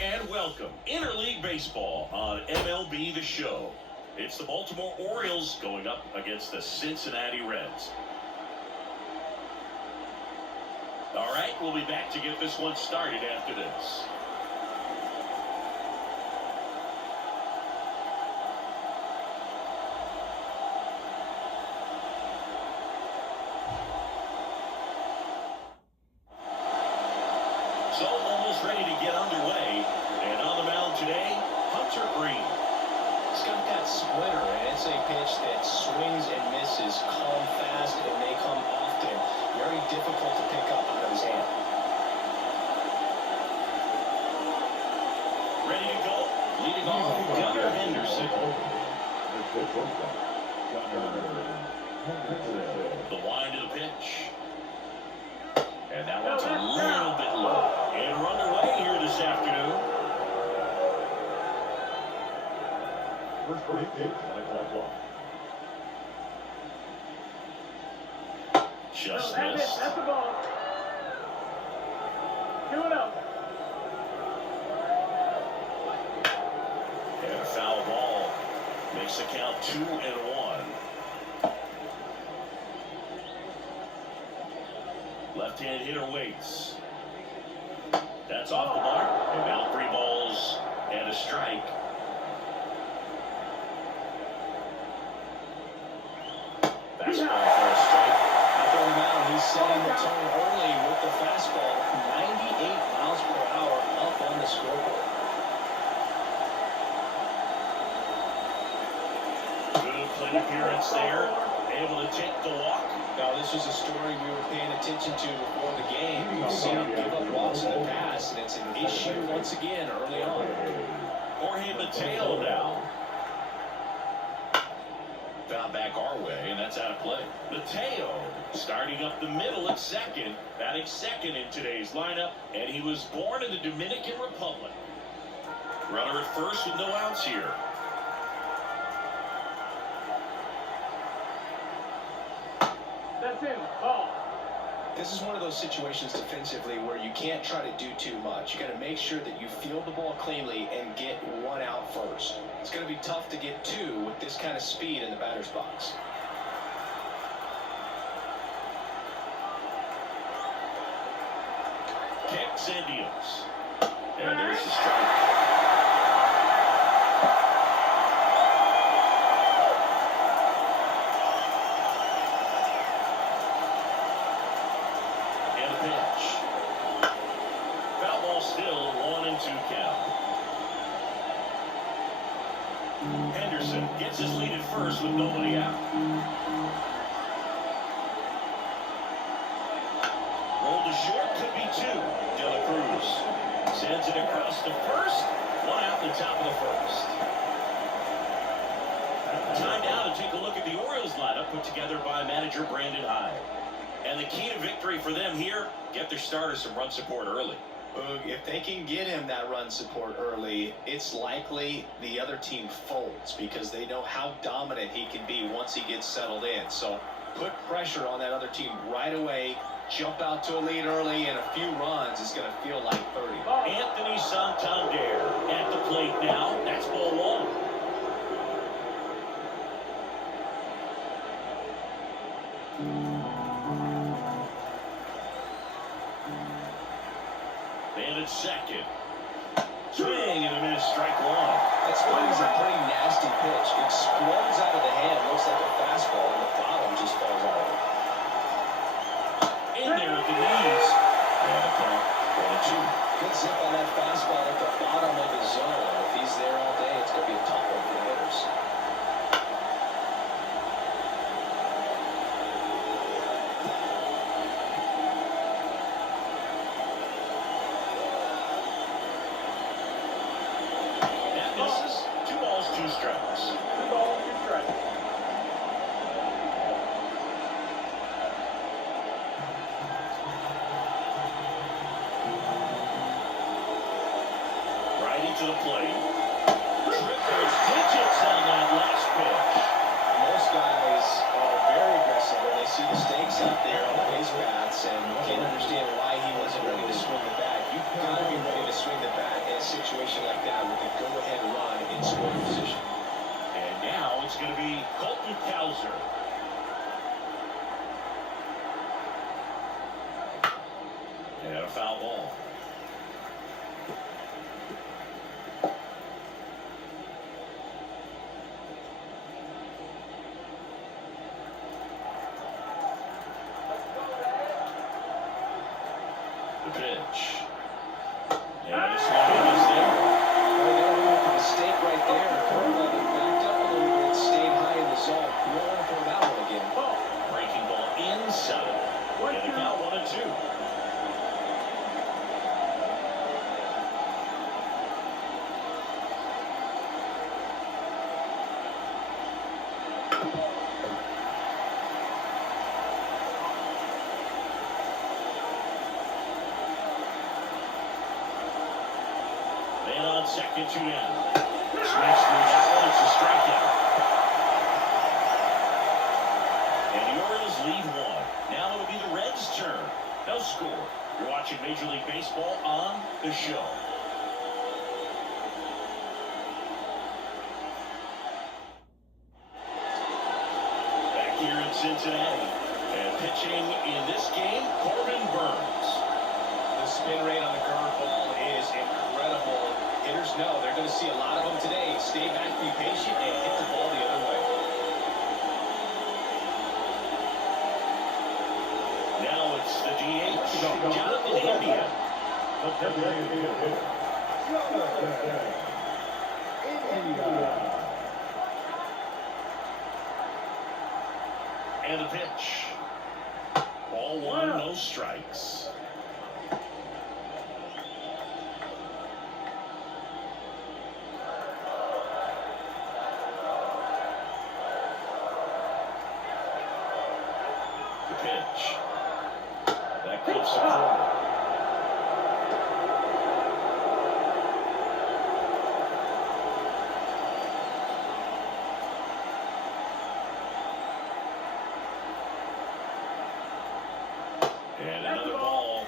and welcome. Interleague Baseball on MLB The Show. It's the Baltimore Orioles going up against the Cincinnati Reds. All right, we'll be back to get this one started after this. So almost ready to get underway. And on the mound today, Hunter Green. He's got that splitter, and it's a pitch that swings and misses, come fast, and they come often. Very difficult to pick up out of his hand. Ready to go. Leading off, Gunnar Henderson. The wind of the pitch. And that one's a little bit low. And we're underway here this afternoon. Just missed. That's the ball. 2-0. And a foul ball makes the count 2-1. Left-hand hitter waits. That's off the mark. And now 3 balls and a strike. Fastball for a strike. Out there on the mound, he's setting the tone early with the fastball. 98 miles per hour up on the scoreboard. Good plate appearance there. Able to take the walk. Now, this was a story we were paying attention to before the game. We've seen him give up walks in the past, and it's an issue once again early on. Jorge Mateo now. Foul back our way, and that's out of play. Mateo starting up the middle at second, batting second in today's lineup, and he was born in the Dominican Republic. Runner at first with no outs here. That's in. Ball. This is one of those situations defensively where you can't try to do too much. You got to make sure that you field the ball cleanly and get 1 out first. It's going to be tough to get 2 with this kind of speed in the batter's box. Kicks and deals. And there's the strike. Still 1-2 count. Henderson gets his lead at first with nobody out. Rolled to short, could be 2. De La Cruz sends it across the first. 1 out the top of the first. Time now to take a look at the Orioles lineup put together by manager Brandon Hyde. And the key to victory for them here, get their starters some run support early. If they can get him that run support early, it's likely the other team folds because they know how dominant he can be once he gets settled in. So put pressure on that other team right away, jump out to a lead early, and a few runs is going to feel like 30. Anthony Santander at the plate now. That's ball 1. And it's second. Swing and a miss, strike 1. That swing is a pretty nasty pitch. Explodes out of the hand, looks like a fastball, and the bottom just falls out of it. In there with the knees. And a count 1-2. Good zip on that fastball at the bottom of the zone. If he's there all day, it's going to be a tough one for the hitters. Misses. 2 balls, 2 strikes. 2 balls, 2 strikes. Righty to the plate. Triples digits on that last pitch. Most guys are very aggressive when they see the stakes out there on the base paths, and you can't understand why he wasn't ready to swing the bat. You've got to be ready to swing the bat in a situation And a foul ball. The pitch. And a swing is there. Well, they don't make a mistake right there. Curveball that backed up a little bit, stayed high in the zone. You don't want to throw that one again. Breaking ball inside. And the count 1-2. Man on second, 2 down. Swings through that one. It's a strikeout. And the Orioles lead 1. Now it'll be the Reds' turn. No score. You're watching Major League Baseball on the show. Back here in Cincinnati. And pitching in this game, Corbin Burns. The spin rate on the curveball is incredible. Hitters know they're going to see a lot of them today. Stay back, be patient, and hit the ball the other way. Now it's the DH, Jonathan India. And the pitch. Ball 1, no strikes. The pitch. That clips the corner. And another ball.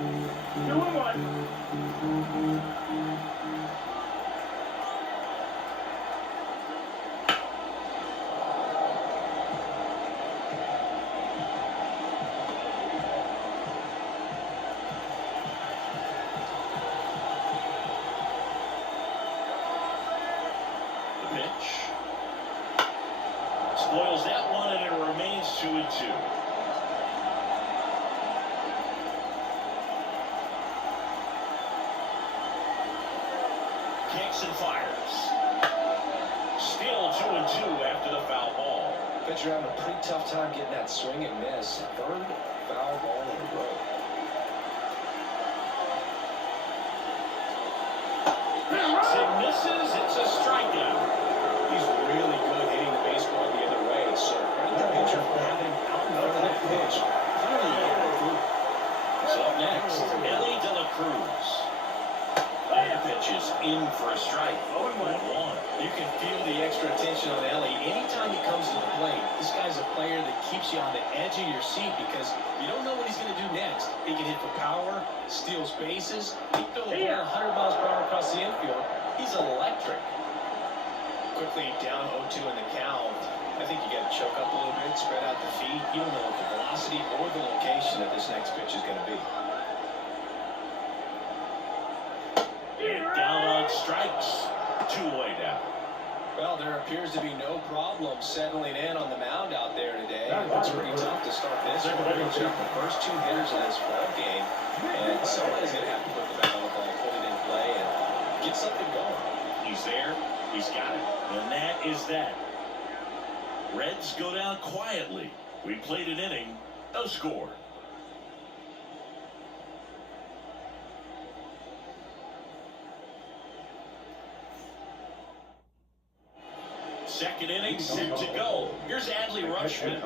2-1. The pitch. Spoils that one, and it remains 2-2. Kicks and fires. Still 2-2 after the foul ball. Pitcher having a pretty tough time getting that swing and miss. Third foul ball in a row. It misses. It's a strikeout. He's really good hitting the baseball the other way. So credit the pitcher for having him out in front of that pitch. Clearly, So up next, Ellie De La Cruz. And the pitch is in for a strike. 0-1. you can feel the extra attention on Ellie. Anytime he comes to the plate, this guy's a player that keeps you on the edge of your seat because you don't know what he's going to do next. He can hit for power, steals bases, he can throw the ball 100 miles per hour across the infield. He's electric. Quickly down 0-2 in the count. I think you got to choke up a little bit, spread out the feet. You don't know what the velocity or the location of this next pitch is going to be. And down on strikes. 2-way down. Well, there appears to be no problem settling in on the mound out there today. It's pretty tough to start this one. It's the first 2 hitters of this ball game, and somebody's going to have to put the bat on the ball, put it in play, and get something going. He's there. He's got it. And that is that. Reds go down quietly. We played an inning. No score. Second inning set to go. Here's Adley Rutschman.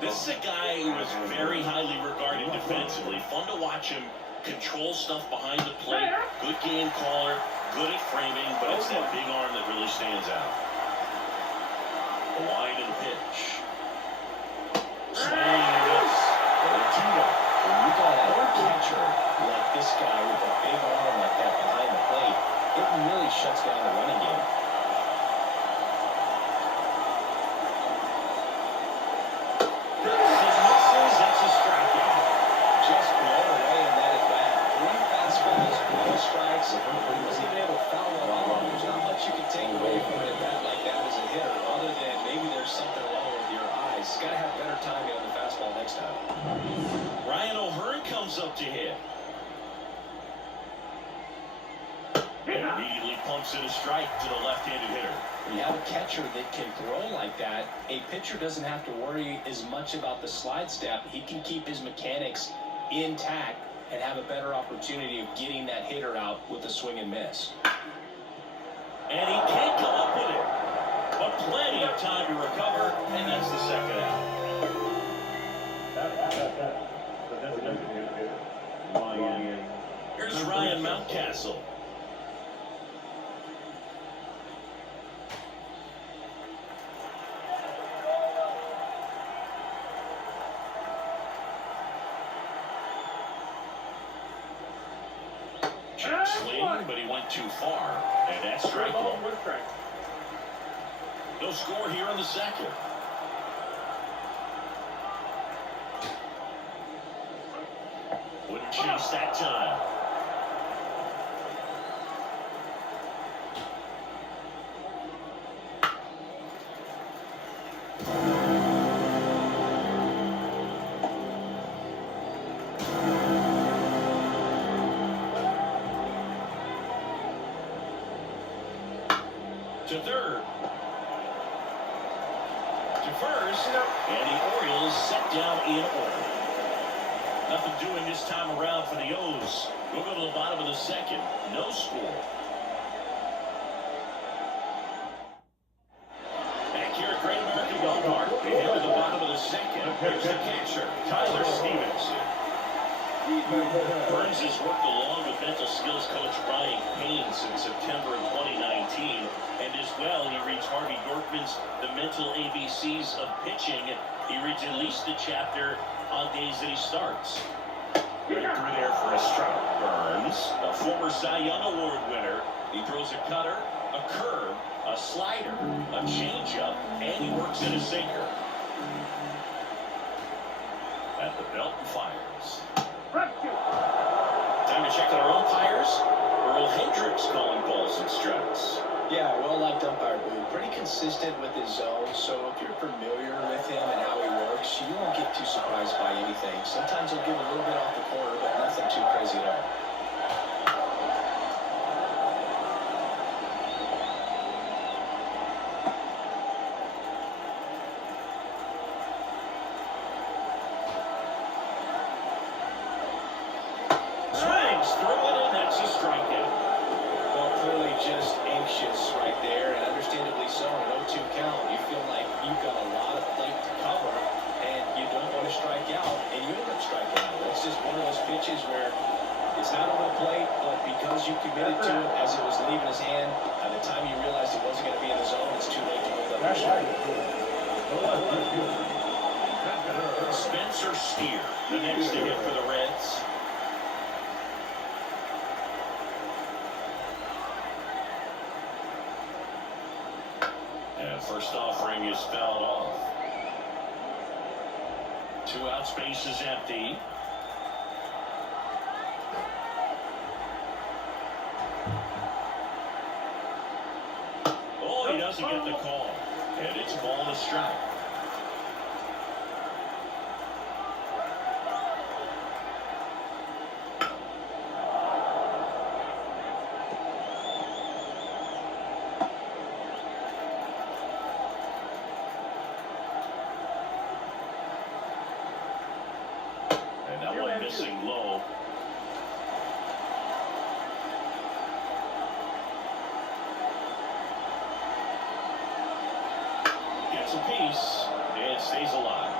This is a guy who is very highly regarded defensively. Fun to watch him control stuff behind the plate. Good game caller. Good at framing, but it's that big arm that really stands out. The line and the pitch. Swing and a miss. 0-2. When you got a catcher like this guy with a big arm like that behind the plate, it really shuts down the running game. Misses. That's a strikeout. Just blown away comes up to hit. And immediately pumps in a strike to the left-handed hitter. When you have a catcher that can throw like that, a pitcher doesn't have to worry as much about the slide step. He can keep his mechanics intact and have a better opportunity of getting that hitter out with a swing and miss. And he can't come up with it. But plenty of time to recover, and that's the second out. Here's Ryan Mountcastle. Check swing, but he went too far, and that's strike one. No score here in the second. Wouldn't chase that time. To third. To first. And the Orioles set down in order. Nothing doing this time around for the O's. We'll go to the bottom of the second. No score. Back here at Great American Ballpark. They head to the bottom of the second. Here's the catcher, Tyler Stevenson. Burns has worked along with mental skills coach Brian Payne since September of 2019. And as well, he reads Harvey Dorfman's The Mental ABCs of Pitching. He reads at least a chapter on days that he starts. Right through there for a strike. Burns, a former Cy Young Award winner. He throws a cutter, a curve, a slider, a changeup, and he works in a sinker. At the belt and fires. Time to check on our umpires. Earl Hendricks calling balls and strikes. Yeah, well-liked umpire, Boo. Pretty consistent with his zone, so if you're familiar with him and how he works, you won't get too surprised by anything. Sometimes he'll give a little bit off the corner, but nothing too crazy at all. Swings through it, and that's a strikeout. Well, clearly just anxious right there, and understandably so. An 0-2 count, you feel like you've got a lot of plate to cover, and you don't want to strike out, and you end up striking out. That's just one of those pitches where it's not on the plate, but because you committed to it as it was leaving his hand, by the time you realized it wasn't going to be in the zone, it's too late to move up the strike. Spencer Steer, the next to hit for the Reds. And first offering is fouled off. 2 outs, base is empty. Oh, he doesn't get the call. And it's ball and a strike. And that one missing low. Gets a piece and stays alive.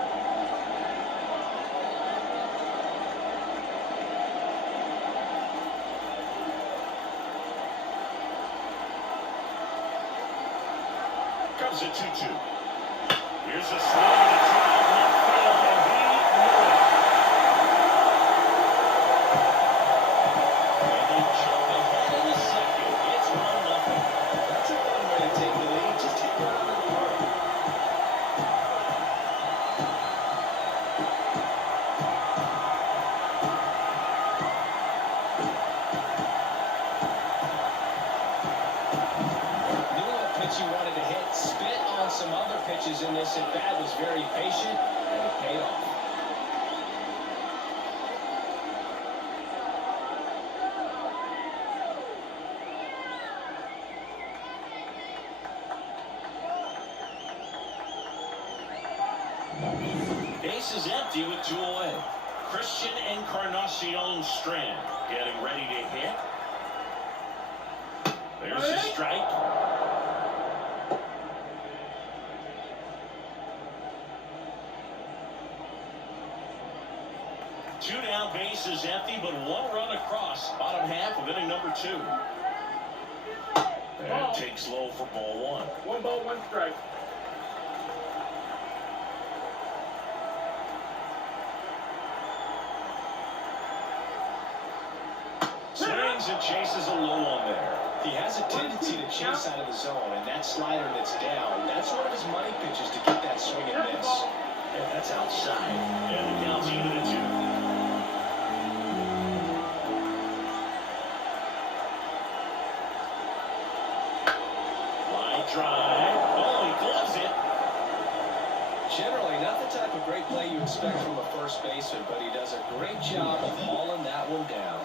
Comes a 2-2. Here's a swing and a drive left field, and he knew it. And they jump ahead in the second. It's 1-0. That's a fun way to take the lead. Just take it out of the park. Knew what pitch you wanted to hit. Spit on some other pitches in this at bat. Was very bases empty with 2 away. Christian Encarnacion Strand getting ready to hit. There's a strike. Two down, bases empty, but 1 run across. Bottom half of inning number 2. And takes low for ball 1. 1 ball, 1 strike. Swings and chases a low on there. He has a tendency to chase out of the zone, and that slider that's down, that's one of his money pitches to get that swing and miss. And that's outside. And the count's even at 2. Line drive. Oh, he gloves it. Generally, not the type of great play you expect from a first baseman, but he does a great job of hauling that one down.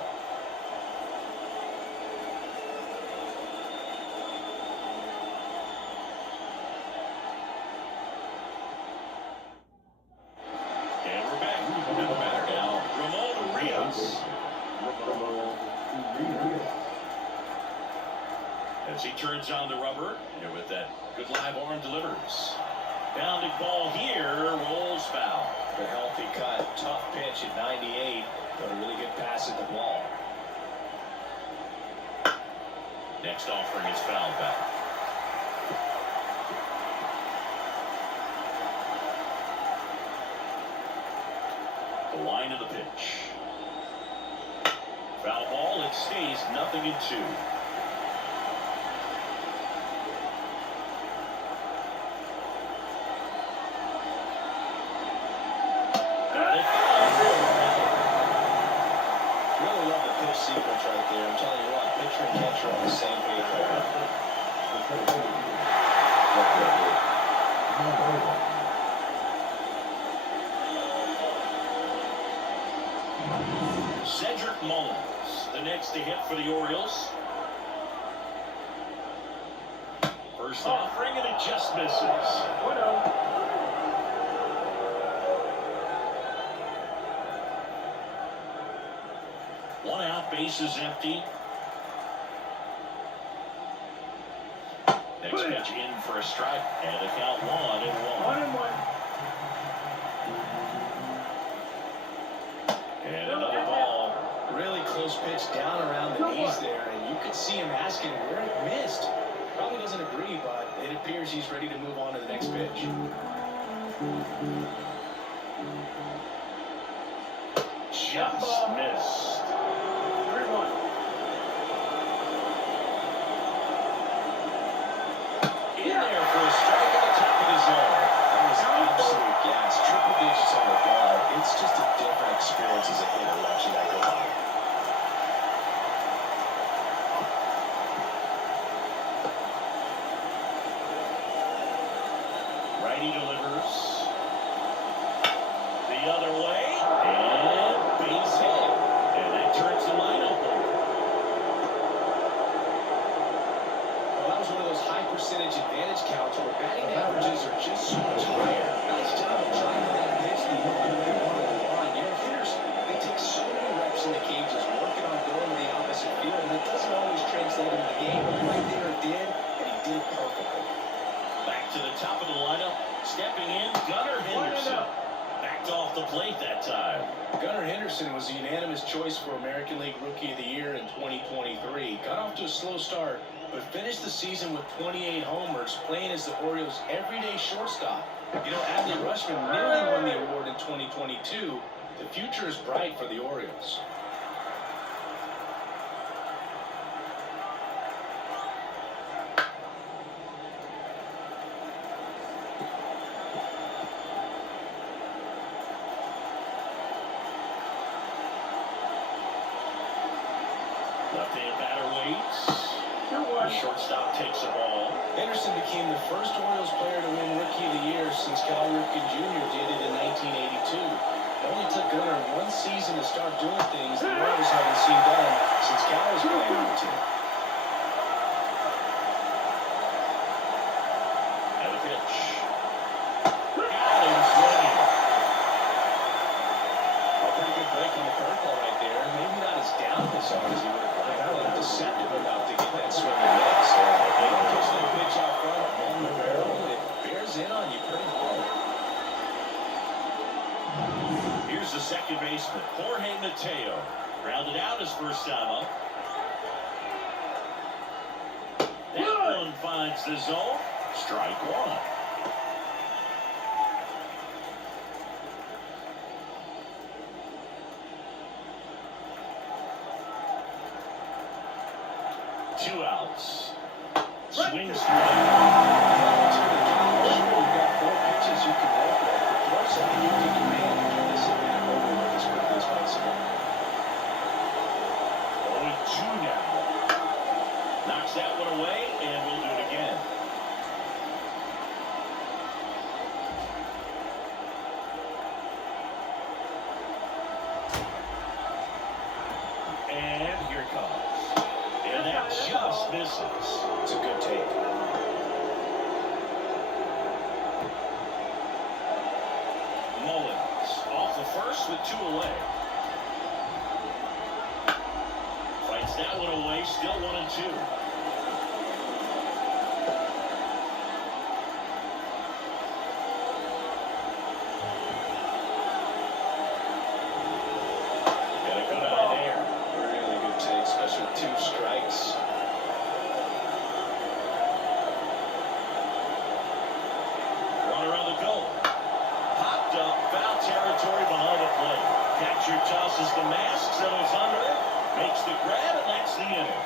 As he turns on the rubber, and with that good live arm delivers. Bounded ball here, rolls foul. The healthy cut, tough pitch at 98, but a really good pass at the ball. Next offering is foul back. The line of the pitch. Foul ball, it stays 0-2. Really love the pitch sequence right there. I'm telling you what, pitcher and catcher on the same page right now. Cedric Mullins, the next to hit for the Orioles. First offering, and it just misses. 1-0. One out, bases empty. Next pitch in for a strike, and the count 1-1. 1-1. And another ball. Really close pitch down around the knees there, and you could see him asking where it missed. Probably doesn't agree, but it appears he's ready to move on to the next pitch. Just missed. 3-1. In there for a strike at the top of the zone. That was absolute gas. Triple digits on the ball. It's just a different experience as a hitter watching that go by. Righty delivers. The other way. And base hit. And that turns the lineup over. Well, that was one of those high percentage advantage counts where batting averages are just so much higher. Nice job of trying that pitch the other way on the line. You know, hitters, they take so many reps in the cages working on going to the opposite field, and it doesn't always translate into the game. But right there it did, and he did it perfectly. Back to the top of the lineup. Stepping in, Gunnar Henderson. Backed off the plate that time. Gunnar Henderson was a unanimous choice for American League Rookie of the Year in 2023. Got off to a slow start, but finished the season with 28 homers, playing as the Orioles' everyday shortstop. You know, Adley Rutschman nearly won the award in 2022. The future is bright for the Orioles. Left-hand batter waits. 2-1. Shortstop takes the ball. Henderson became the first Orioles player to win Rookie of the Year since Cal Ripken Jr. did it in 1982. It only took Gunnar one season to start doing things the Orioles haven't seen done since Cal was playing on the team. And a pitch. Got him swinging. so, because he would have got a little deceptive enough to get that swing and miss. So they don't catch that pitch out front on the barrel. It bears in on you pretty hard. Here's the second baseman, Jorge Mateo. Grounded out his first time up. That one finds the zone. Strike one. Two outs. Swings through. You've got 4 pitches you can work with. Throw something you can command and get this at bat over as quickly as possible. 0-2 now. Knocks that one away, and we'll do it again. And here it comes. And that just misses. It's a good take. Mullins off the first with 2 away. Fights that one away, still 1-2. Got a good eye there. Really good take, especially with 2 strikes. Runner on the goal. Popped up, foul territory behind the plate. Catcher tosses the mask, settles under it, makes the grab, and that's the inning.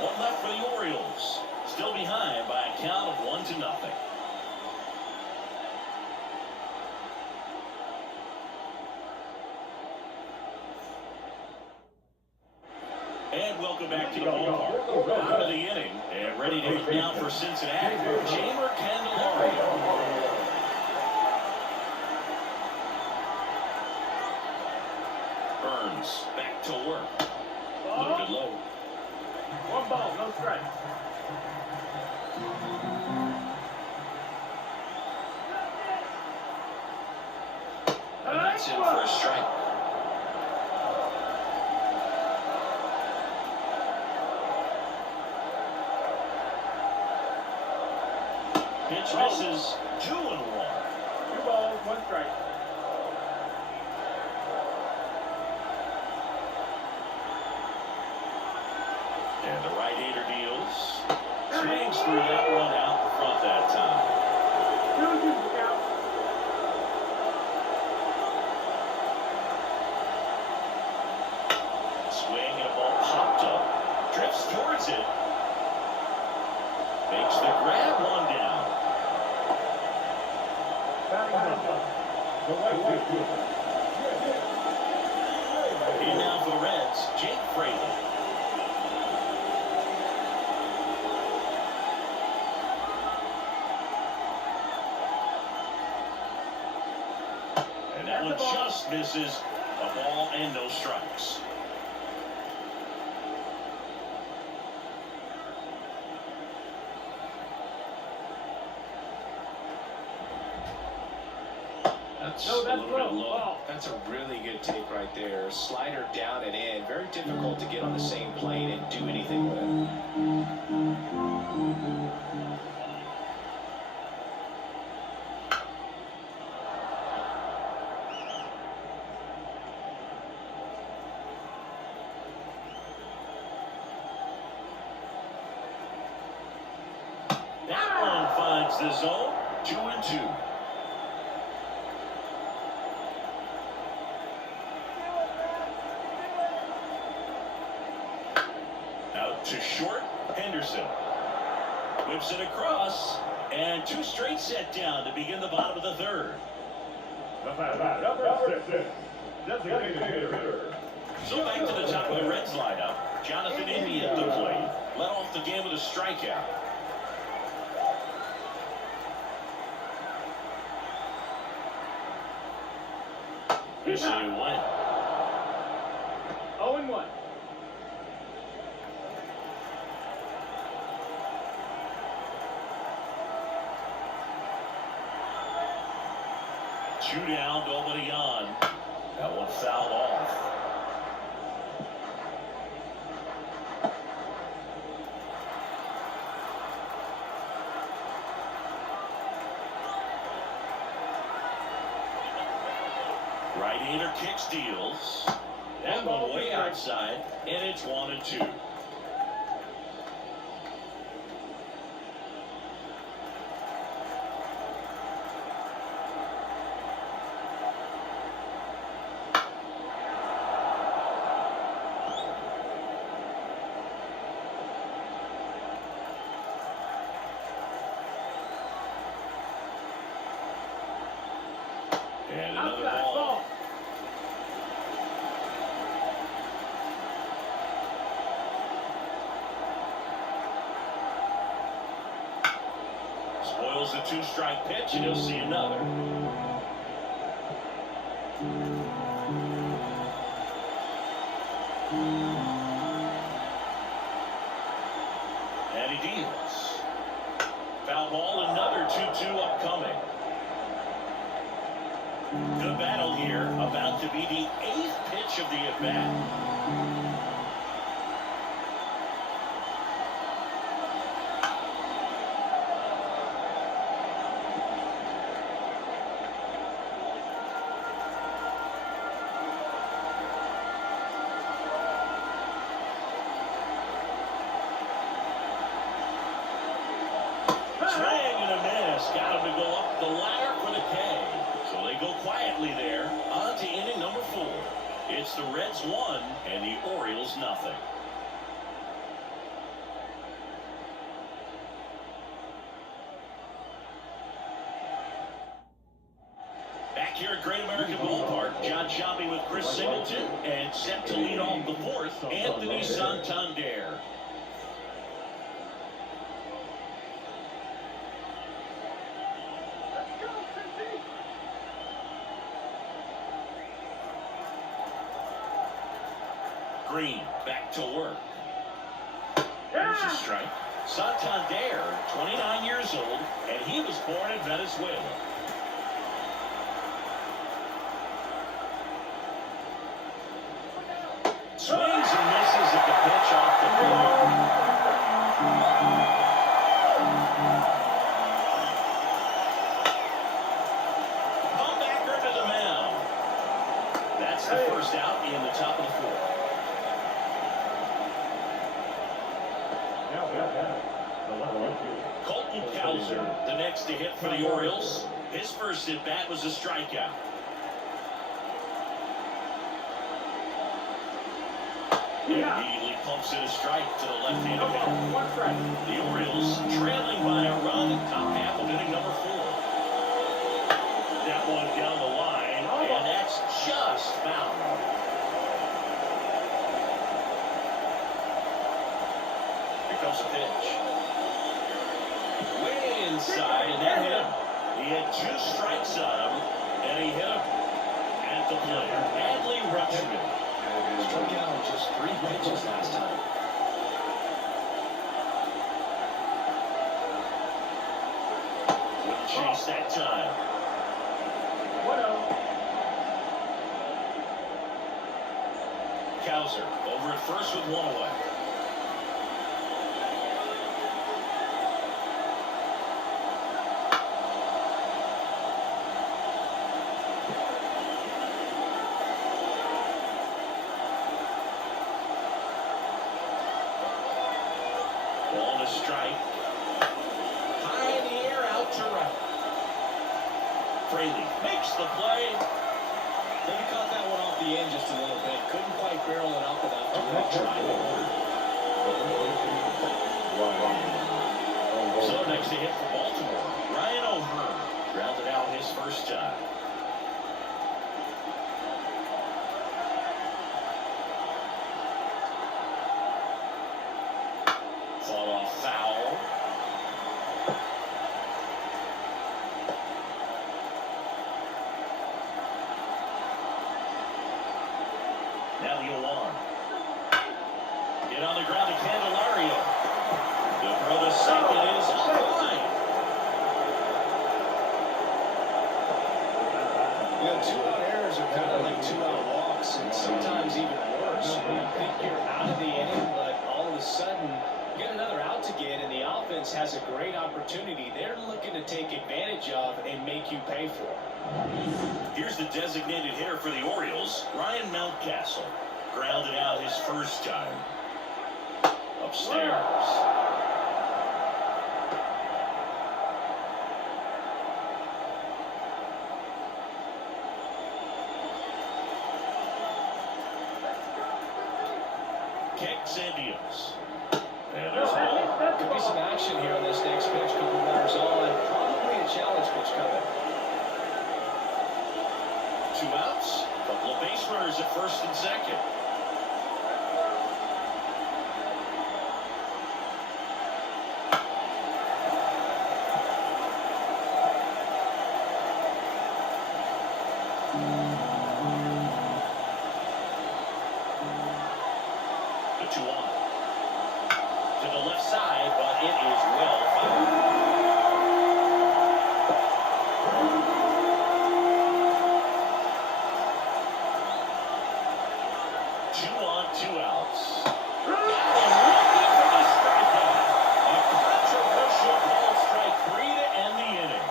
One left for the Orioles. Still behind by a count of 1-0. And welcome back to the ballpark. Out of the inning and ready to hit down for Cincinnati. Jamer Candelario. Burns back to work. Loaded low. 1 ball, no strikes. And that's in for a strike. Pitch misses. 2-1. 2 balls, 1 strike. And the right-hander deals. Swings through that one out the front that time. 2-2 count. Swing and a ball popped up. Drifts towards it. Makes the grab, 1 down. In now for the Reds, Jake Fraley. And that one just misses. A ball and no strikes. That's No, a that's little bit low. low. Ball. That's a really good take right there. Slider down and in. Very difficult to get on the same plane and do anything with it. That one finds the zone. 2-2. Out to short, Henderson. Whips it across, and 2 straight set down to begin the bottom of the third. So back to the top of the Reds lineup. Jonathan India at the plate. Led off the game with a strikeout. Here's a new one. 0-1. Two down, nobody on. That one fouled off. Neither kicks deals. That one way outside, and it's 1-2. And another ball. Spoils the 2-strike pitch, and he'll see another. And he deals. Foul ball, another 2-2 upcoming. Good battle here, about to be the 8th pitch of the at-bat. Swing and a miss. Got him to go up the ladder for the K. So they go quietly there. On to inning number 4. It's the Reds 1 and the Orioles nothing. Back here at Great American Ballpark, John Shelby with Chris Singleton, and set to lead off the 4th, Anthony Santander. Green back to work. There's a strike. Santander, 29 years old, and he was born in Venezuela. Swings and misses at the pitch off the board. Comebacker to the mound. That's the first out in the top of the 4th. Colton Cowser, the next to hit for the Orioles. His first at-bat was a strikeout. Immediately pumps in a strike to the left-handed hitter. The Orioles trailing by a run in top half of inning number 4. That one down the line, and that's just foul. Here comes a pitch. Way inside, and that hit him. He had 2 strikes on him, and he hit him at the plate. Adley Rutschman. Struck out on just 3 pitches last time. Wouldn't chase that time. 1-0. Cowser over at first with 1 away. Ball to strike. High in the air, out to right. Fraley makes the play. Maybe caught that one off the end just a little bit. Couldn't quite barrel it up enough to really try it. So next to hit for Baltimore, Ryan O'Hearn grounded out his first time. Fall off foul. Now the 0-1. Get on the ground to Candelario. The throw to second is offline. You know, 2-out errors are kind of like 2-out walks, and sometimes even worse. You think you're out of the inning, but all of a sudden, you get another out to get, and the offense has a great opportunity they're looking to take advantage of and make you pay for. Here's the designated hitter for the Orioles, Ryan Mountcastle. Grounded out his first time. Upstairs. Kicks and deals. And there's a ball. Could be some action here on this next pitch. Couple runners on. Probably a challenge pitch coming. 2 outs. Couple of base runners at first and second. The 2-1. To the left side, but it is well fouled. 2 on, 2 outs. Got him looking for the strikeout. A controversial ball strike 3 to end the inning.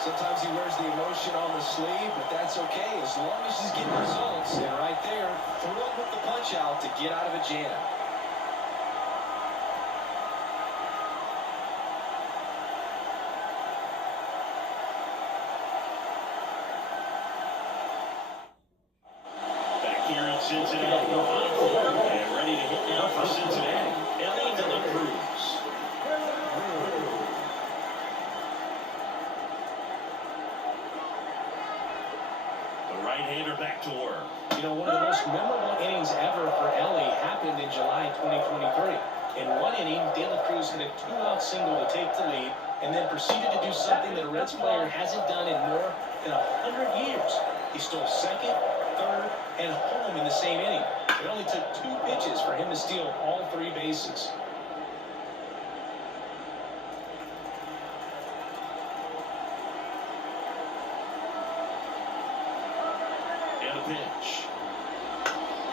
Sometimes he wears the emotion on the sleeve, but that's okay as long as he's getting results. And right there, thrilled with the punch out to get out of a jam. Back here in Cincinnati, on 4 and ready to hit now for Cincinnati. Ellie de la Cruz. The right-hander back to work. You know, one of the most memorable innings ever for Ellie happened in July 2023. In one inning, De La Cruz hit a 2-out single to take the lead and then proceeded to do something that a Reds player hasn't done in more than 100 years. He stole second, third, and home in the same inning. It only took 2 pitches for him to steal all 3 bases. And a pitch.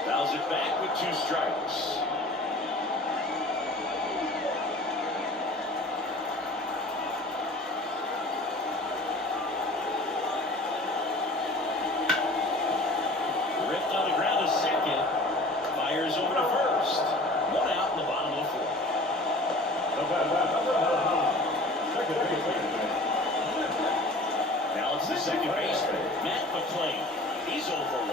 Fouls it back with 2 strikes. Ripped on the ground to second. Fires over to first. 1 out in the bottom of the 4th. Now it's the second baseman, Matt McClain. He's over 1.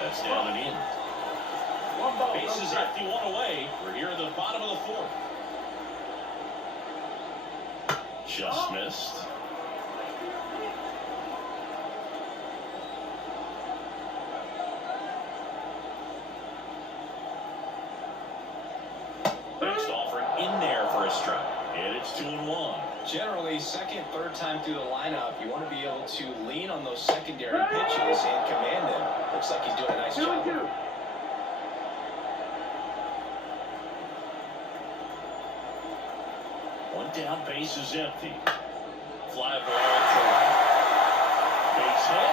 That's down and in. Bases empty, 1 away. We're here in the bottom of the 4th. Just missed. Next offering in there for a strike. And it's 2-1. Generally, second, third time through the lineup, you want to be able to lean on those secondary pitches and command them. Looks like he's doing a nice job. 1 down, base is empty. Fly ball to right. Base hit.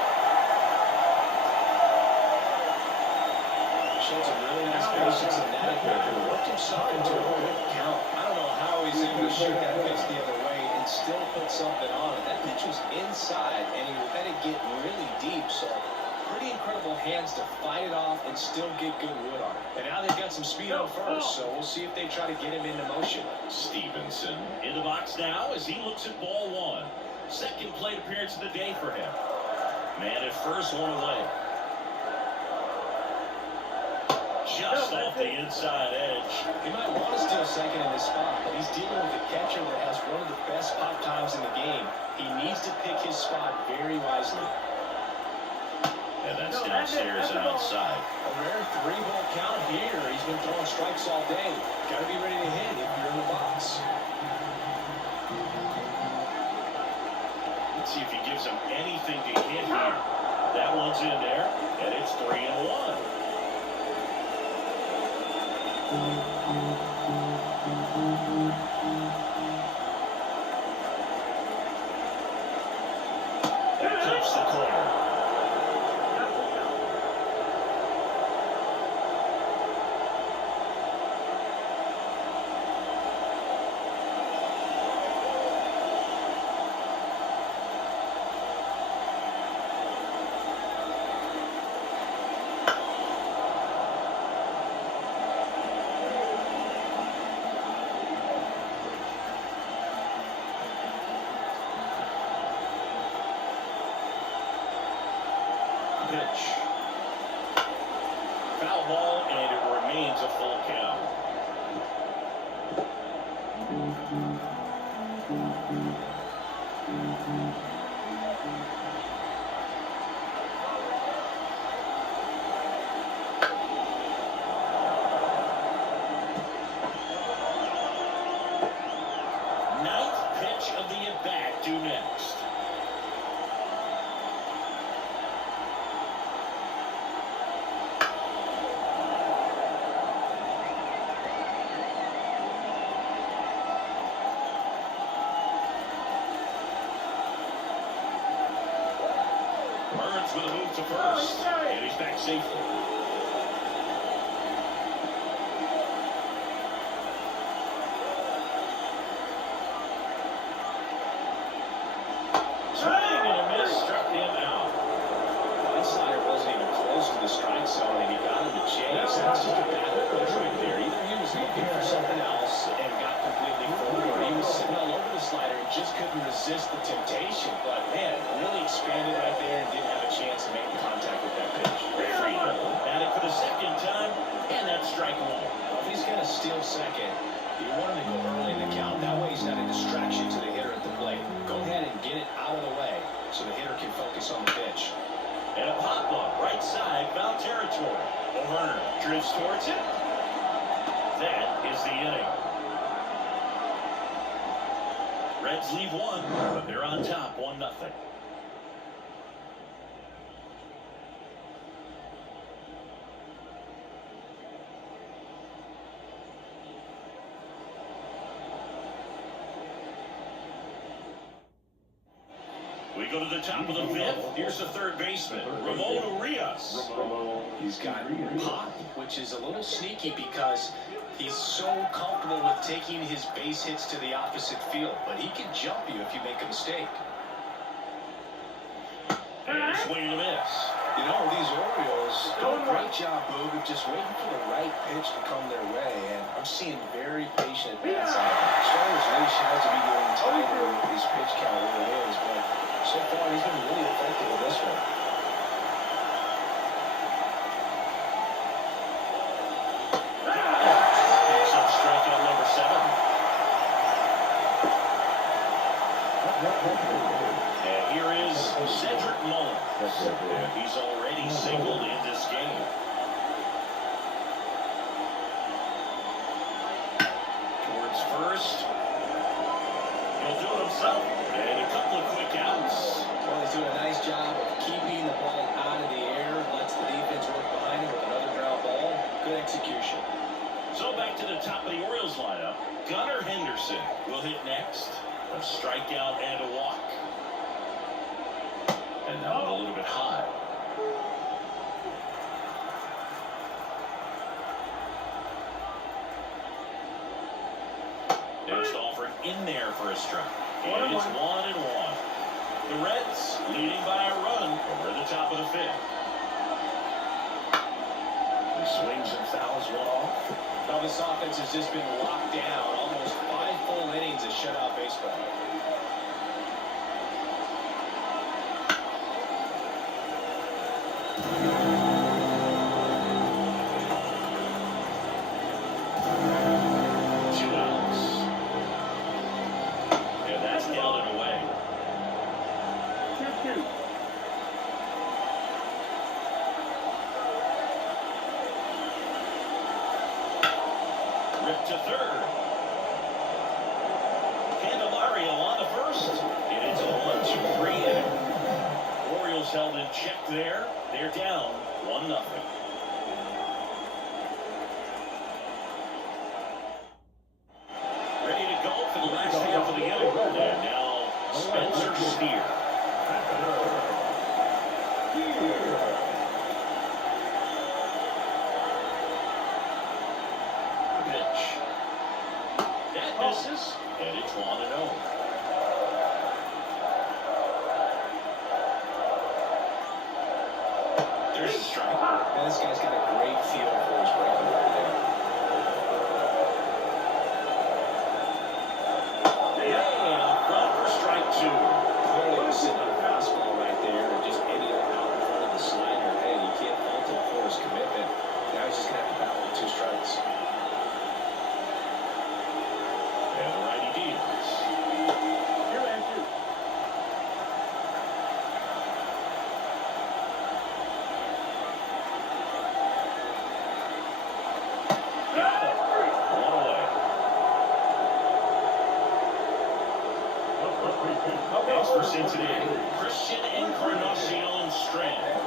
Showed some really nice patience in that and worked himself into a good count. I don't know how he's able to shoot that pitch the other way and still put something on it. That pitch was inside, and he let it get really deep, so pretty incredible hands to fight it off and still get good wood on it. And now they've got some speed on first, so we'll see if they try to get him into motion. Stevenson in the box now as he looks at ball 1. Second plate appearance of the day for him. Man at first, 1 away. Just off the inside edge. He might want to steal second in this spot, but he's dealing with a catcher that has one of the best pop times in the game. He needs to pick his spot very wisely. And that's downstairs and outside. A rare 3-ball count here. He's been throwing strikes all day. Got to be ready to hit if you're in the box. Let's see if he gives him anything to hit here. That one's in there, and it's 3-1. That clips the corner. pitch. Foul ball, and it remains a full count. Ninth pitch of the at-bat due next. Burns with a move to first, and he's back safely. Swing and a miss, struck him out. That slider wasn't even close to the strike zone, and he got him to chase. That's just a bad approach right there. Either he was looking for something else and got completely fooled, or he was sitting all over the slider and just couldn't resist the temptation. But, man, really expanded right there and didn't have a chance to make contact with that pitch. Freeman at it for the second time, and that's strike one. Well, if he's going to steal second, you want him to go early in the count. That way he's not a distraction to the hitter at the plate. Go ahead and get it out of the way so the hitter can focus on the pitch. And a pop-up, right side, foul territory. O'Hearn drifts towards it. That is the inning. Reds leave one, but they're on top, 1-0. We go to the top of the fifth. Here's the third baseman, Ramon Urias. He's got pop, which is a little sneaky because he's so comfortable with taking his base hits to the opposite field, but he can jump you if you make a mistake. And swing and a miss. You know, these Orioles do a great job, Boog, of just waiting for the right pitch to come their way, and I'm seeing very patient bats out there. Starters really has to be getting tighter with his pitch count where it is, but so far he's been really effective with this one. Picks up strikeout number 7. And here is Cedric Mullins. And he's already singled in this game. Towards first. He'll do it himself. And a couple of quick outs. Well, he's doing a nice job of keeping the ball out of the air, lets the defense work behind him with another ground ball. Good execution. So back to the top of the Orioles lineup. Gunnar Henderson will hit next. A strikeout and a walk. And that one a little bit high. Next offering in there for a strike. And it's 1-1. The Reds leading by a run over the top of the fifth. He swings and fouls one off. Well, this offense has just been locked down. Almost 5 full innings of shutout baseball. To third. Candelario on the first. And it's a 1-2-3 inning. Orioles held in check there. They're down 1-0. Ready to go for the last half of the inning. And now Spencer Steer. Misses, and it's 1-0. There's a strike. Man, this guy's got a great feel for his breaking over there. Yeah, run for strike 2. Clearly was sitting on a fastball right there and just ended up out in front of the slider. Next for Cincinnati, Christian Encarnacion Strand.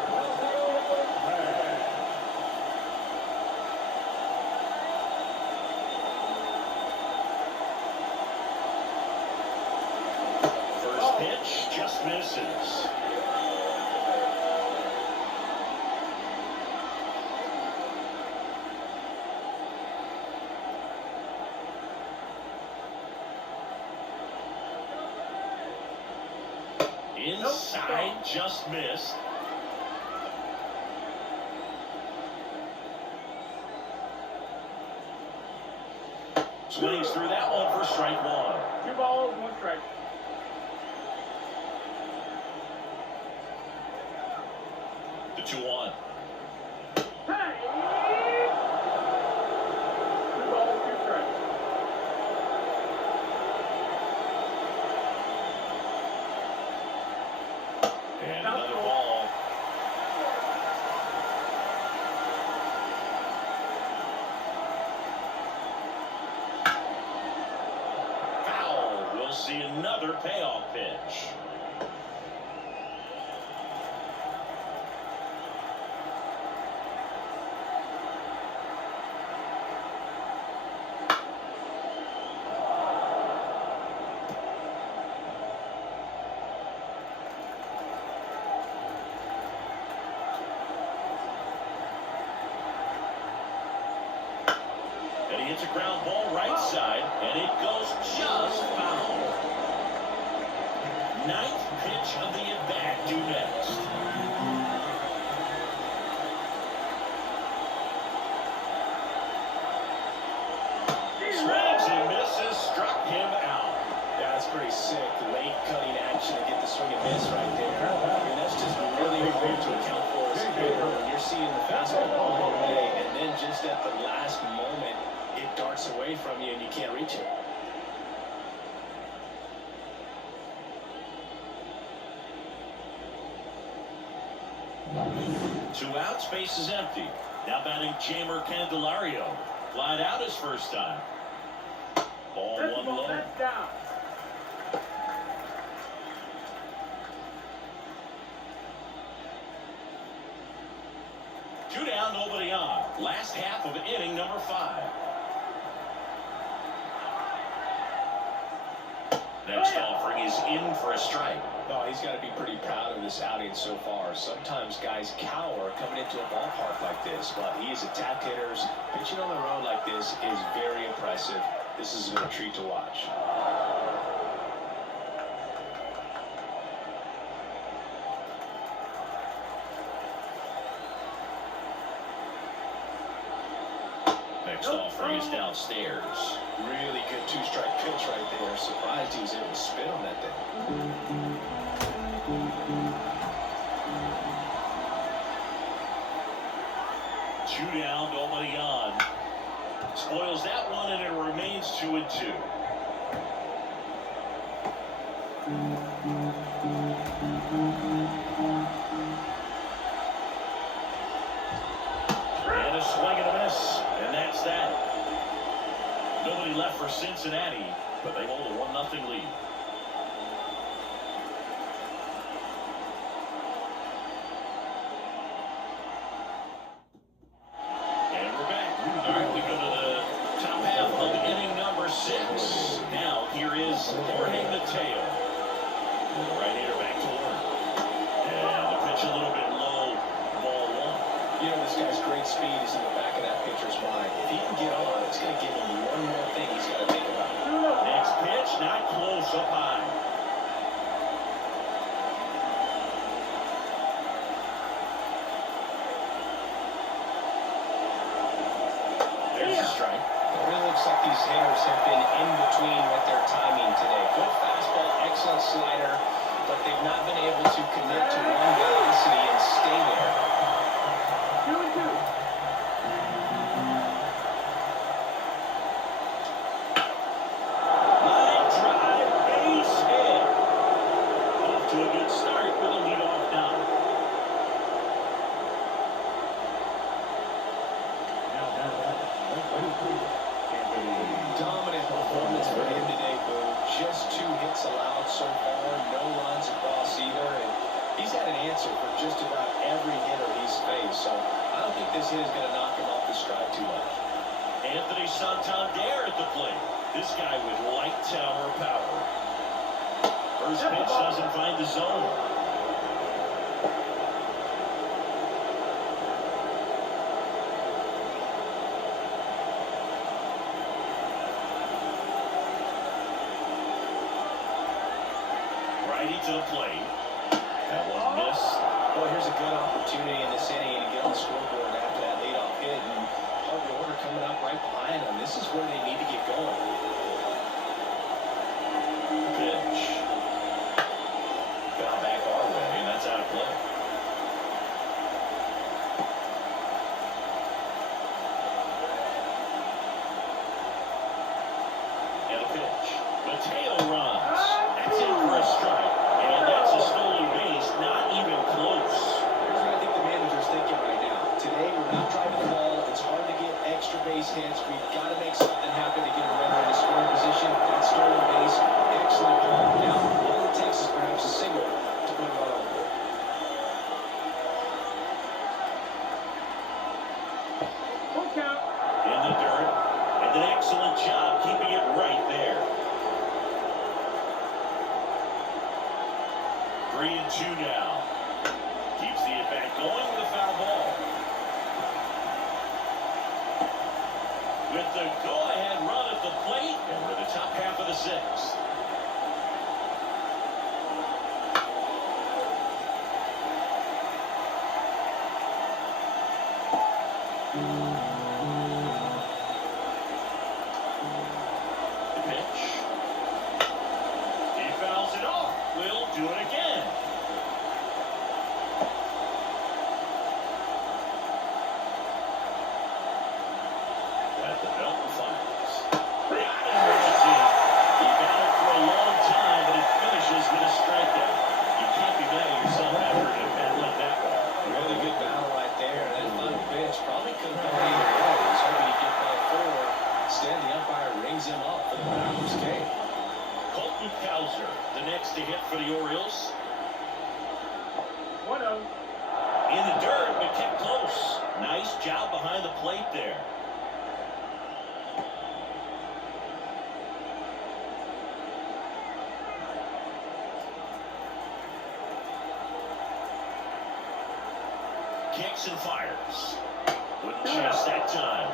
First pitch just misses. Inside, just missed. Swings through that one for strike one. 2 balls, 1 strike. The 2-1. Hey! 2 balls, 2 strikes. And another ball. Foul. We'll see another payoff pitch. And he hits a ground ball right side, and it goes just foul. 9th pitch of the at-bat due next. Swings and misses, struck him out. Yeah, that's pretty sick. Late cutting action to get the swing and miss right there. I mean, that's just really hard to account for as a hitter when you're seeing the fastball all the way, and then just at the last moment, it darts away from you and you can't reach it. Two outs, base is empty. Now batting Jamer Candelario. Flied out his first time. Ball That's one ball, low. that's down. Two down, nobody on. Last half of inning number 5. Next offering is in for a strike. Oh, he's got to be pretty proud of this outing so far. Sometimes guys cower coming into a ballpark like this, but he's attacked hitters. Pitching on the road like this is very impressive. This is a treat to watch. Next offering is downstairs. Really good 2-strike pitch right there. Surprised he was able to spin on that thing. Two down, nobody on. Spoils that one, and it remains 2-2. And a swing and a miss, and that's that. Nobody left for Cincinnati, but they hold a 1-0 lead. And we're back. All right, we go to the top half of inning number 6. Now here is Jorge Mateo. The right-hander back to work. And the pitch a little bit low. Ball 1. You know, this guy's great speed is in the back of that pitcher's mind. If he can get on, it's going to give him one more thing he's got to think about. Next pitch, not close, up high. There's a strike. It really looks like these hitters have been in between with their timing today. Good fastball, excellent slider, but they've not been able to commit to one velocity and stay there. 2-2. Line drive, base hit. Off to a good start with a leadoff down. Dominant performance for him today, Boo. Just too got an answer for just about every hitter he's faced, so I don't think this hit is going to knock him off the stride too much. Anthony Santander at the plate. This guy with light tower power. First pitch doesn't find the zone. Righty to the plate. That one missed. Boy, here's a good opportunity in this inning to get on the scoreboard after that leadoff hit, and hard order coming up right behind them. This is where they need to get going. Pitch. Got back our way, and that's out of play. And a pitch. Mateo runs. That's in for a strike. And that's a stolen base. Not even close. Here's what I think the manager's thinking right now. Today, we're not driving the ball. It's hard to get extra base hits. We've got to make something happen to get a runner in a scoring position. That stolen base, excellent call. Now, all it takes is perhaps a single to put it on the board. Full count. In the dirt. And an excellent job keeping it right there. 3-2 now. Keeps the at-bat going with a foul ball. With the go-ahead run at the plate, and we're the top half of the sixth. The pitch. He fouls it off. We'll do it again. At the belt and fires. Got him with the team. He got it for a long time, but it finishes with a strikeout. You can't be mad at yourself after an at-bat like that one. Really good battle right there. That final pitch probably could have gone either way. He was hoping he'd get ball forward. Instead, the umpire rings him up for the backwards K. Colton Cowser, the next to hit for the Orioles. 1-0. In the dirt, but kept close. Nice job behind the plate there. Kicks and fires. Wouldn't chase that time.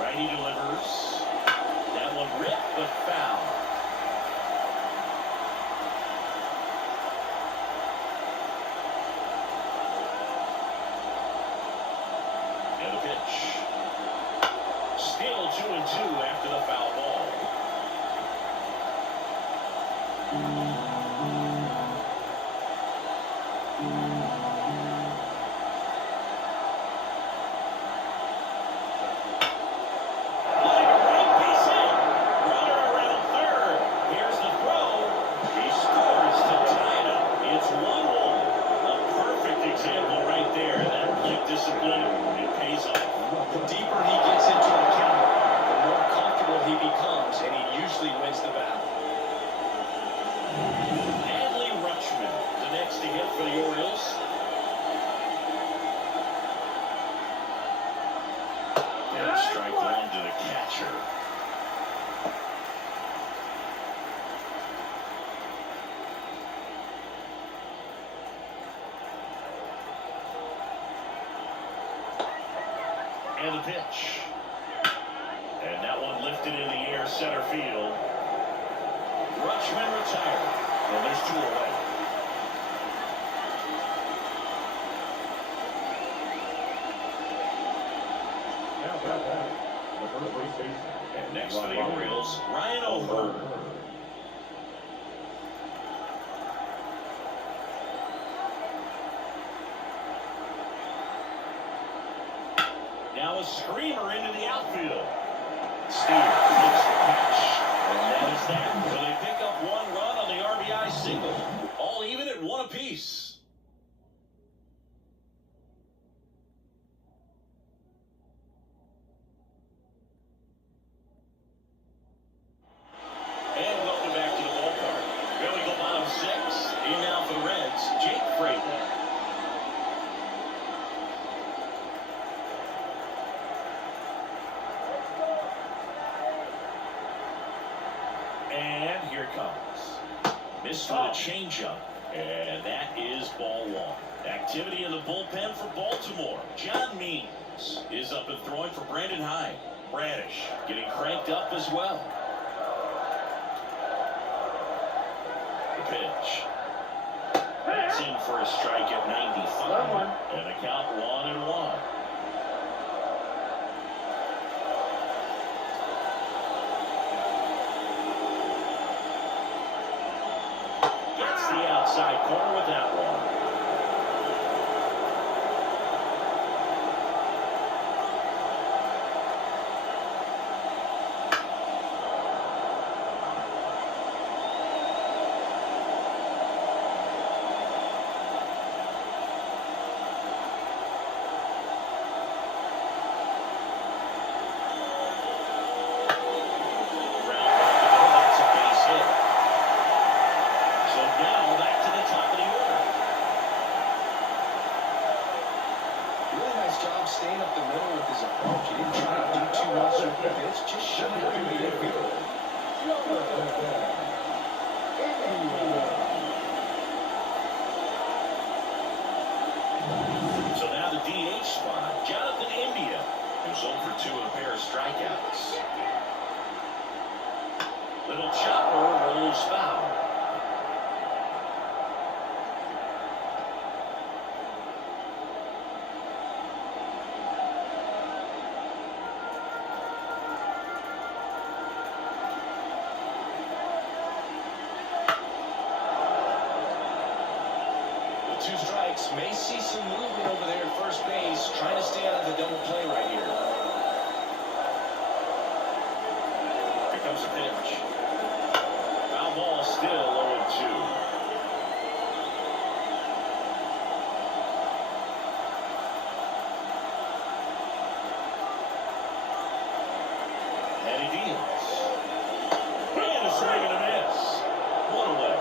Righty delivers. That one ripped, but foul. And a pitch. Still 2-2 after the foul ball. Line to right, base hit. Runner around third. Here's the throw. He scores to tie it up. It's 1-1. A perfect example right there. That plate discipline, it pays off. The deeper he gets into the counter, the more comfortable he becomes, and he usually wins the battle. Adley Rutschman, the next to hit for the Orioles. And strike one to the catcher. And the pitch. And that one lifted in the air center field. Rutschman retired. Well, there's two away. And next for the Orioles, Ryan O'Hearn. Now a screamer into the outfield. Steve makes the catch. And that is that. So they pick up one run on the RBI base. And welcome back to the ballpark. Here we go, bottom six. In now for the Reds, Jake Frazier. And here comes. Missed with a changeup. And that is ball one. Activity in the bullpen for Baltimore. John Means is up and throwing for Brandon Hyde. Bradish getting cranked up as well. The pitch. That's in for a strike at 95. And a count 1-1. Gets the outside corner with that one. Staying up the middle with his approach. He didn't try to do too much with the pitch. Just shot it through the infield. So now the DH spot, Jonathan India, who's over 2 with a pair of strikeouts. Little chopper rolls foul. Two strikes. May see some movement over there at first base. Trying to stay out of the double play right here. Here comes the pitch. Foul ball, still 0-2. And he deals. And a swing and a miss. 1 away.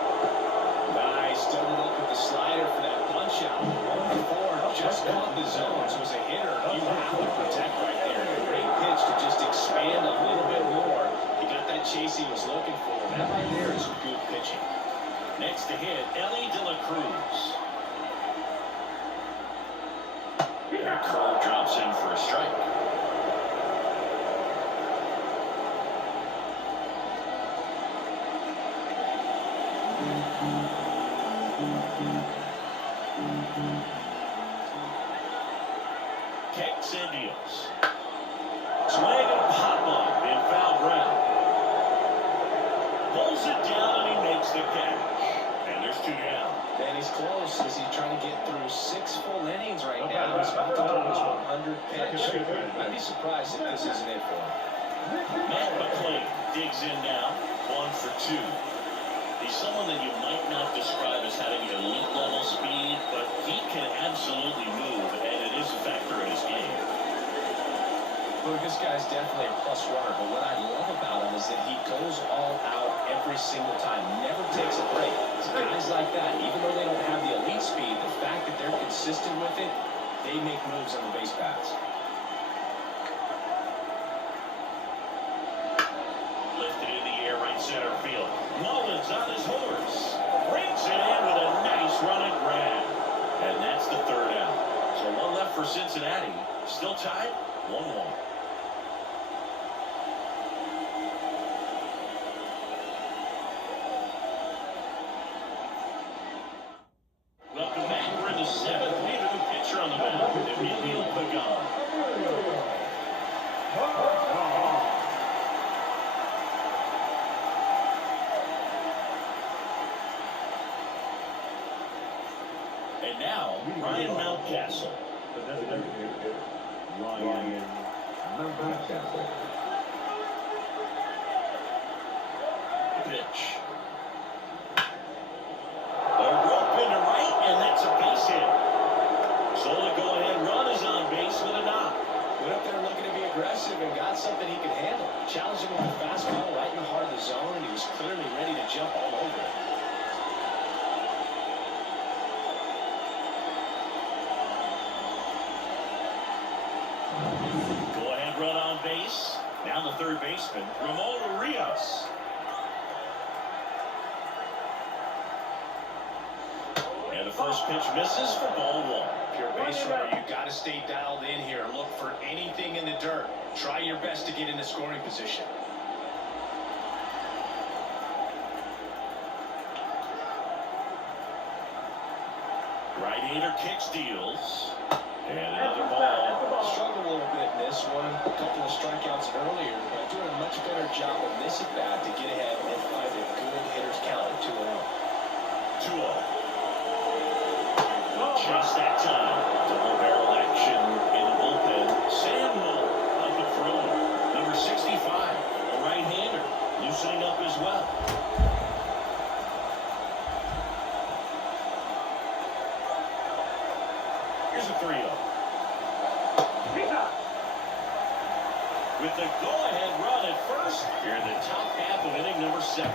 Nice double up with the slider for that punch out. 1-4, just caught the zone. So as a hitter, you have to protect right there. Great pitch to just expand a little bit more. He got that chase he was looking for. That right there is good pitching. Next to hit, Ellie De La Cruz. And Cole drops in for a strike. Kicks and deals. Swing and pop up in foul ground. Pulls it down and he makes the catch. And there's 2 down. And he's close as he's trying to get through 6 full innings right now. He's about to throw his 100th pitch. I'd be surprised if this isn't it for him. Matt McClain digs in now. 1 for 2. He's someone that you might not describe as having elite level speed, but he can absolutely move, and it is a factor in his game. Look, this guy's definitely a plus runner, but what I love about him is that he goes all out every single time, never takes a break. It's guys like that, even though they don't have the elite speed, the fact that they're consistent with it, they make moves on the base paths. Lifted in the air, right center field. Mullins on his horse. Brings it in with a nice running grab. And that's the 3rd out. So 1 left for Cincinnati. Still tied, 1-1. Welcome back. We're in the 7th. We have a new pitcher on the mound. Emilio Pagan. And now, Ryan Mountcastle. Ryan Mountcastle. Pitch. A rope into right, and jump all over it. Go ahead run on base. Now the third baseman, Ramon Urias. And the first pitch misses for ball one. If you're a base runner, you got to stay dialed in here. Look for anything in the dirt. Try your best to get in the scoring position. Right-hander kicks, deals. And another ball. Struggled a little bit in this one. A couple of strikeouts earlier, but doing a much better job of this at bat to get ahead and find a good hitter's count at 2-0. 2-0. Just that time. Double barrel action in the bullpen. Samuel up and throwing. Number 65, a right-hander, loosening up as well. Here's a 3-0. With the go-ahead run at first, here in the top half of inning number 7.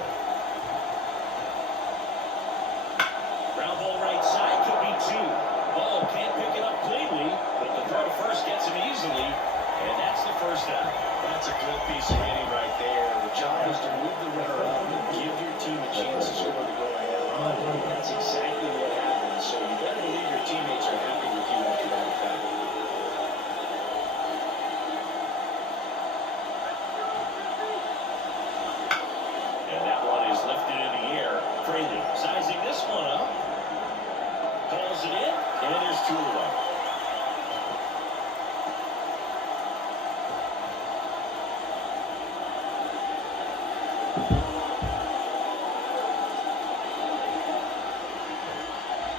Ground ball right side, could be 2. Ball can't pick it up cleanly, but the throw to first gets him easily, and that's the first out. That's a good piece of hitting right there. The job is to move the runner up and give your team a chance to score the go-ahead run. That's exactly what happened, so you better believe your teammates are happy with you after that at-bat. And that one is lifted in the air. Fraley sizing this one up. Calls it in, and there's 2 away.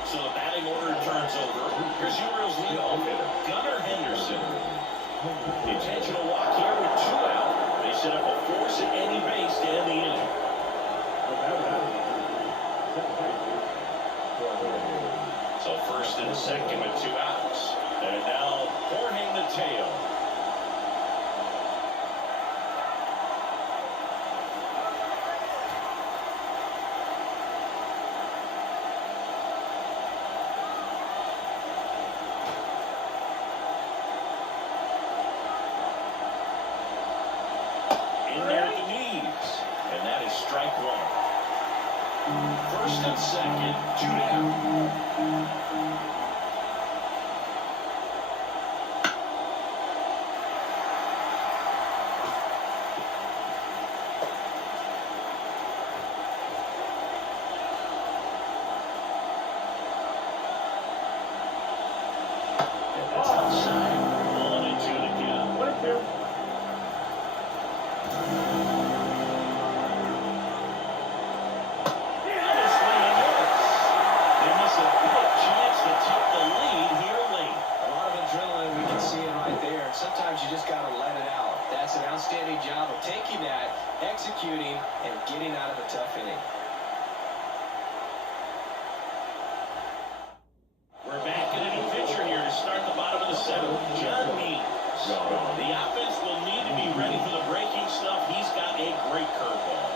So the batting order turns over. Here's the Orioles leadoff hitter, Gunnar Henderson. The intentional walk here with 2 out. They set up a force at any base to end the inning. So first and second with 2 outs. And now Jorge Mateo. In there at the knees. And that is strike 1. First and second, 2 down. And that's outside. 1-2 to count. Sometimes you just got to let it out. That's an outstanding job of taking that, executing, and getting out of a tough inning. We're back in a new pitcher here to start the bottom of the 7th. John Means. The offense will need to be ready for the breaking stuff. He's got a great curveball.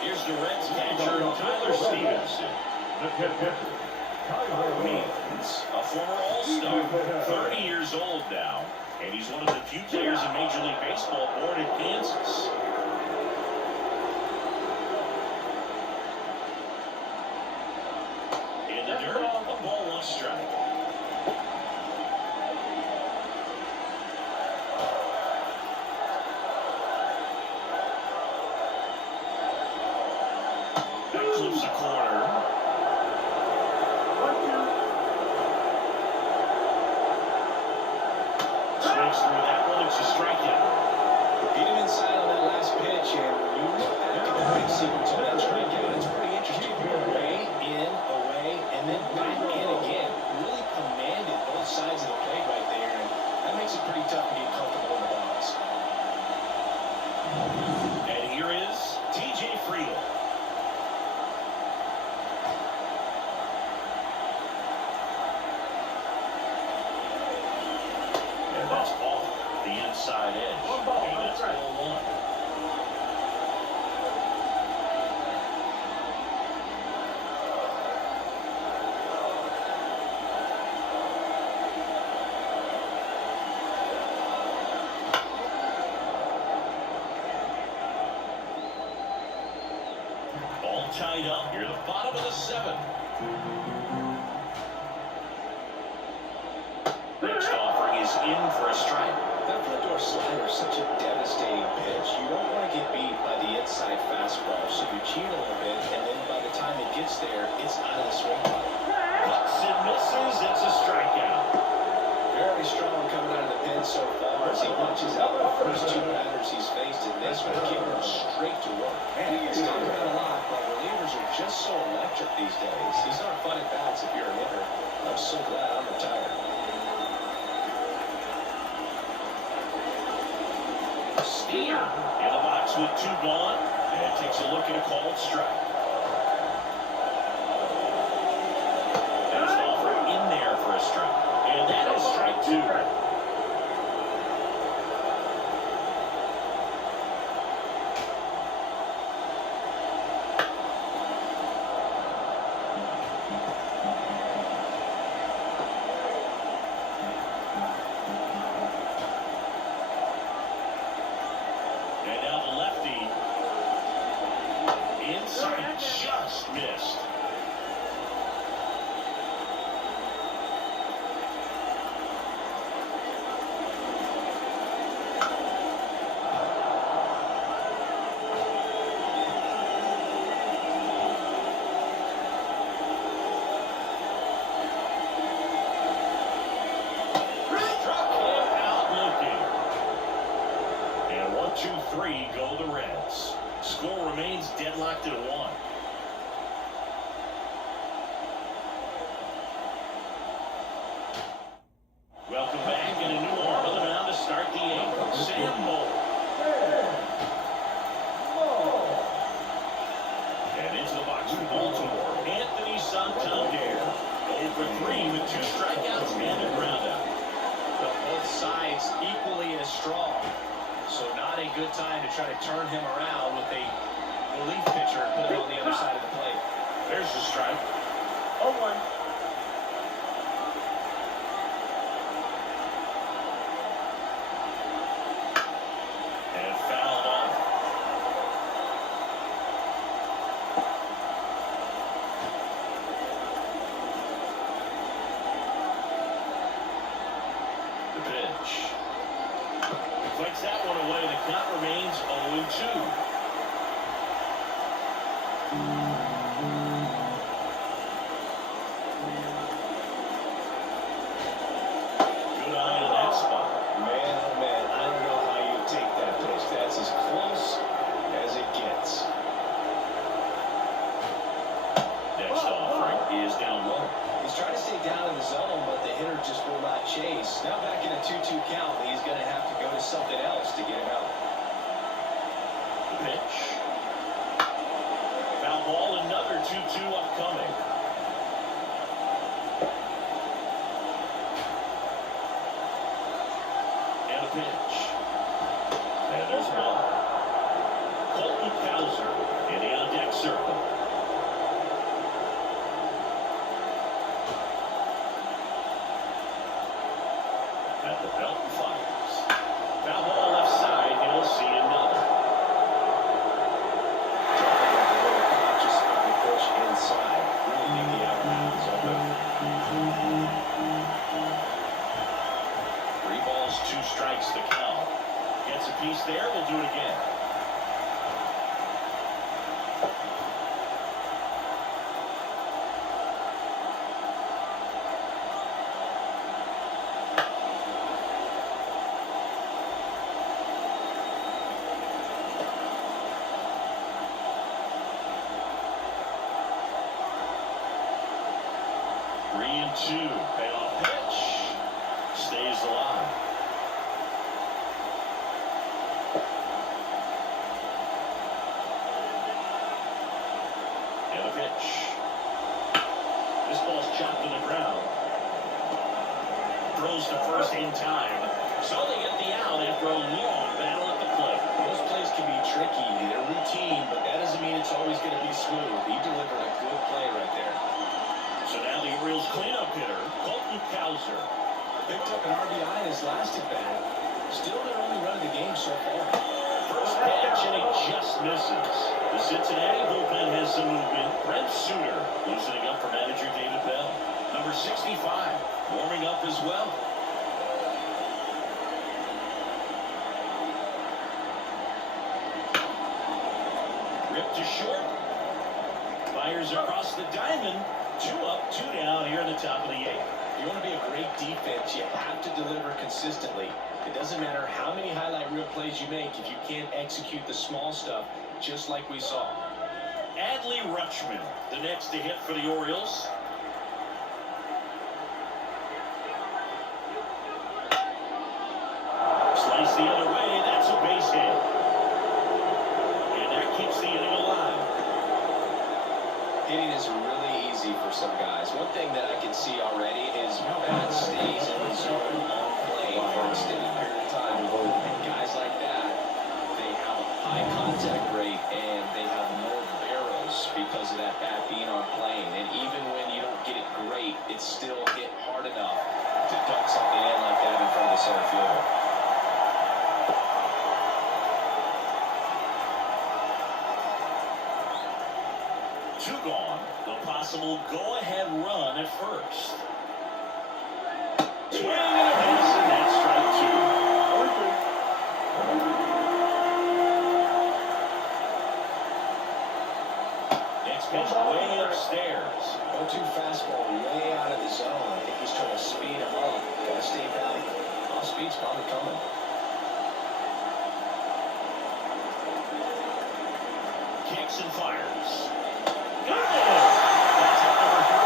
Here's the Reds catcher, Tyler Stevenson. Means, a former All-Star, 30 years old now, and he's one of the few players in Major League Baseball born in Kansas. In the dirt, a ball, 1 strike. That clips the corner. Swings through that one. It's a strikeout. Beat him inside on that last pitch, and when you look back at the big sequence on that strikeout, it's pretty interesting. Away, in, away, and then back in again. Really commanded both sides of the plate right there, and that makes it pretty tough to get comfortable in the box. And here is T.J. Friedel. And that's off the inside. side edge. One ball, And that's right. ball one. All tied up here, the bottom of the seventh. Next offering is in for a strike. That front door slider is such a devastating pitch. You don't want to get beat by the inside fastball, so you cheat a little bit, and then by the time it gets there, it's out of the swing line. Cuts and misses, it's a strikeout. Very strong coming out of the pen so far as he punches out the first two batters he's faced in this one, keeping him straight to work. And he gets talked about a lot, but relievers are just so electric these days. These aren't fun at bats if you're a hitter. I'm so glad I'm retired. Steer in the box with two gone, and takes a look at a called strike. There's an offer in there for a strike, and that is strike two. And now the lefty inside, just missed. Struck him out looking. And 1, 2, 3 go the Reds. Score remains deadlocked at 1. Welcome back, and a new arm on the mound to start the 8th. Sam Moll. And into the box for Baltimore, Anthony Santander. 0 for 3 with 2 strikeouts and a groundout. But both sides equally as strong. So not a good time to try to turn him around with a relief pitcher and put him on the other side of the plate. There's the strike. 0-1. And fouled off. The pitch. Flicks that one away. The count remains 0-2. Good eye on that spot. Man, oh man, I don't know how you take that pitch. That's as close as it gets. Next offering is down low. He's trying to stay down in the zone, but the hitter just will not chase. Now back in a 2-2 count, he's going to have to go to something else to get him out. The pitch. Foul ball, another 2-2 upcoming. And a pitch. And there's a ball. Colton Cowser in the on-deck circle. At the belt and fires. Foul ball left side, he'll see another. Just the push inside. Really think the out is open. 3 balls, 2 strikes the count. Gets a piece there, we'll do it again. Three and 2. Payoff pitch. Stays alive. And a pitch. This ball's chopped to the ground. Throws to first in time. So they get the out after a up an RBI in his last at bat. Still their only run of the game so far. First pitch, and he just misses. The Cincinnati bullpen has some movement. Brent Suter loosening up for manager David Bell. Number 65 warming up as well. Ripped to short. Fires across the diamond. 2 up, 2 down here in the top of the 8th. If you want to be a great defense, you have to deliver consistently. It doesn't matter how many highlight reel plays you make if you can't execute the small stuff, just like we saw. Adley Rutschman, the next to hit for the Orioles. Slice the other way, that's a base hit. And that keeps the inning alive. Hitting is really easy for some guys. One thing that I can see already is bat stays in the zone on plane for an extended period of time. And guys like that, they have a high contact rate and they have more barrels because of that bat being on plane. And even when you don't get it great, it's still hit hard enough to dunk something in like that in front of the center fielder. Two gone. The possible go-ahead run at first. Swing and a miss, and that's strike 2. Next pitch way upstairs. 0-2 fastball way out of the zone. I think he's trying to speed him up. Gotta stay back. Off speed's probably coming. Kicks and fires. Got it! That's hit number 3.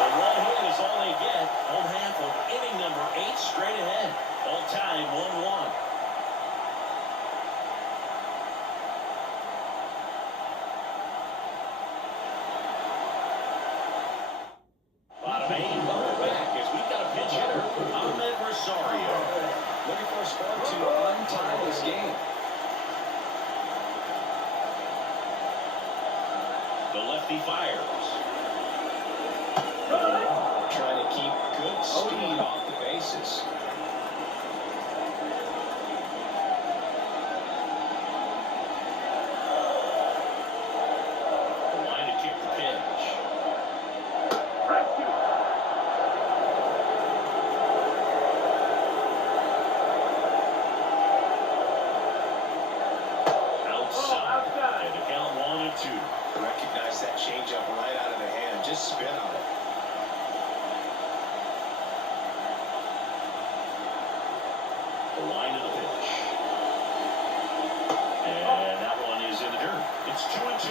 So 1 hit is all they get. Home half of inning number 8 straight ahead. All time 1-1. Bottom 8, welcome back as we've got a pinch hitter, Ahmed Rosario. Looking for a spark to untie this game. The lefty fires. Trying to keep good speed off the bases. The line to kick the pitch. Outside. And the count 1-2. Recognize that changeup right out of the hand. Just spin on it. The line to the pitch. And that one is in the dirt. It's 2-2.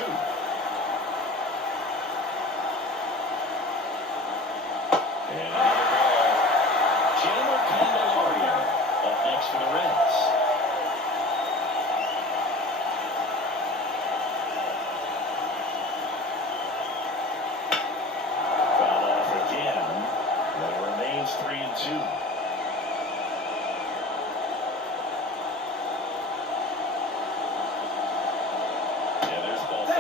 And another ball. Chandler Candelario up next for the Reds. Foul off again. Well, it remains 3-2. Yeah, there's ball 4.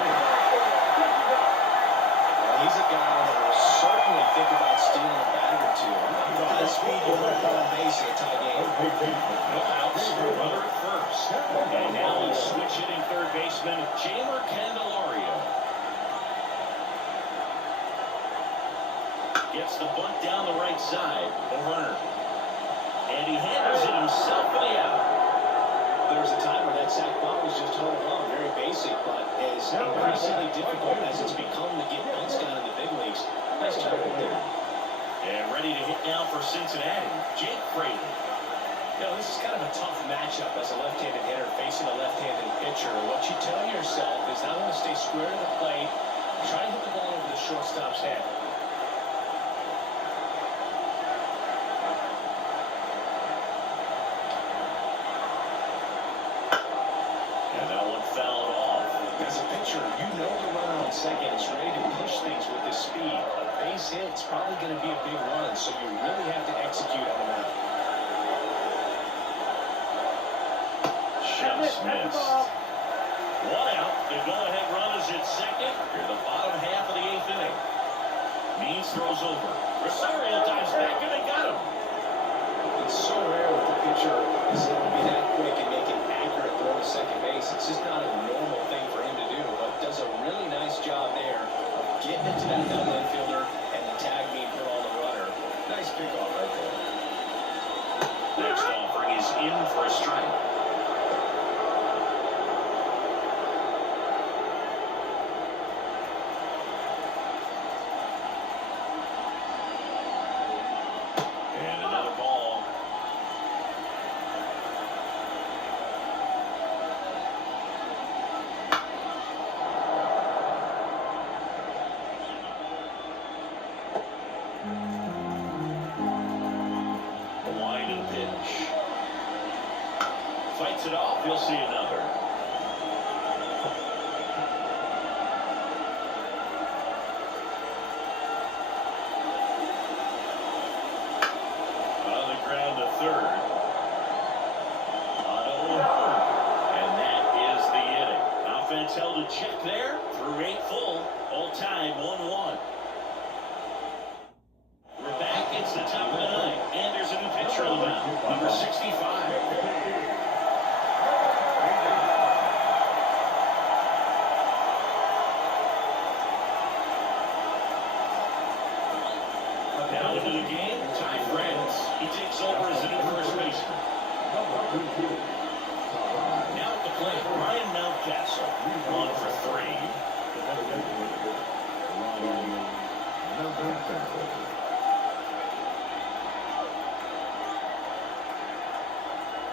Well, he's a guy that will certainly think about stealing a bag or two. The kind of speed you want on base in a tie game. No outs, runner at first. And now a switch hitting third baseman, Chandler Candelario. Gets the bunt down the right side, the runner. And he handles it himself for the out. There was a time where that sac bunt was just hold on, very basic, but as increasingly difficult as it's become to get bunts down in the big leagues. Nice job right there. And ready to hit now for Cincinnati, Jake Fraley. You know, this is kind of a tough matchup as a left-handed hitter facing a left-handed pitcher. What you tell yourself is I want to stay square to the plate, try to hit the ball over the shortstop's head. And that one fouled off. As a pitcher, you know the runner on second is ready to push things with his speed. A base hit's probably going to be a big run, so you really have to execute on that. Just missed. 1 out. The go-ahead run is at second. Here the bottom half of the 8th inning. Means throws over. Rosario dives back and they got him. It's so rare that the pitcher is able to be that quick and make an accurate throw to second base. It's just not a normal thing for him to do, but does a really nice job there of getting it to that double infielder and the tag being put on the runner. Nice pickoff right there. Next offering is in for a strike. And another ball. The wind and pitch. Fights it off. He'll see another. On the ground to third. Auto. And that is the inning. Offense held a check there through 8 full. All time 1-1. We're back. It's the top of the ninth. And there's a new pitcher on the mound. Number 65. Now into the game, Ty France. He takes over as the new first baseman. Now at the plate, Ryan Mountcastle. 1 for 3.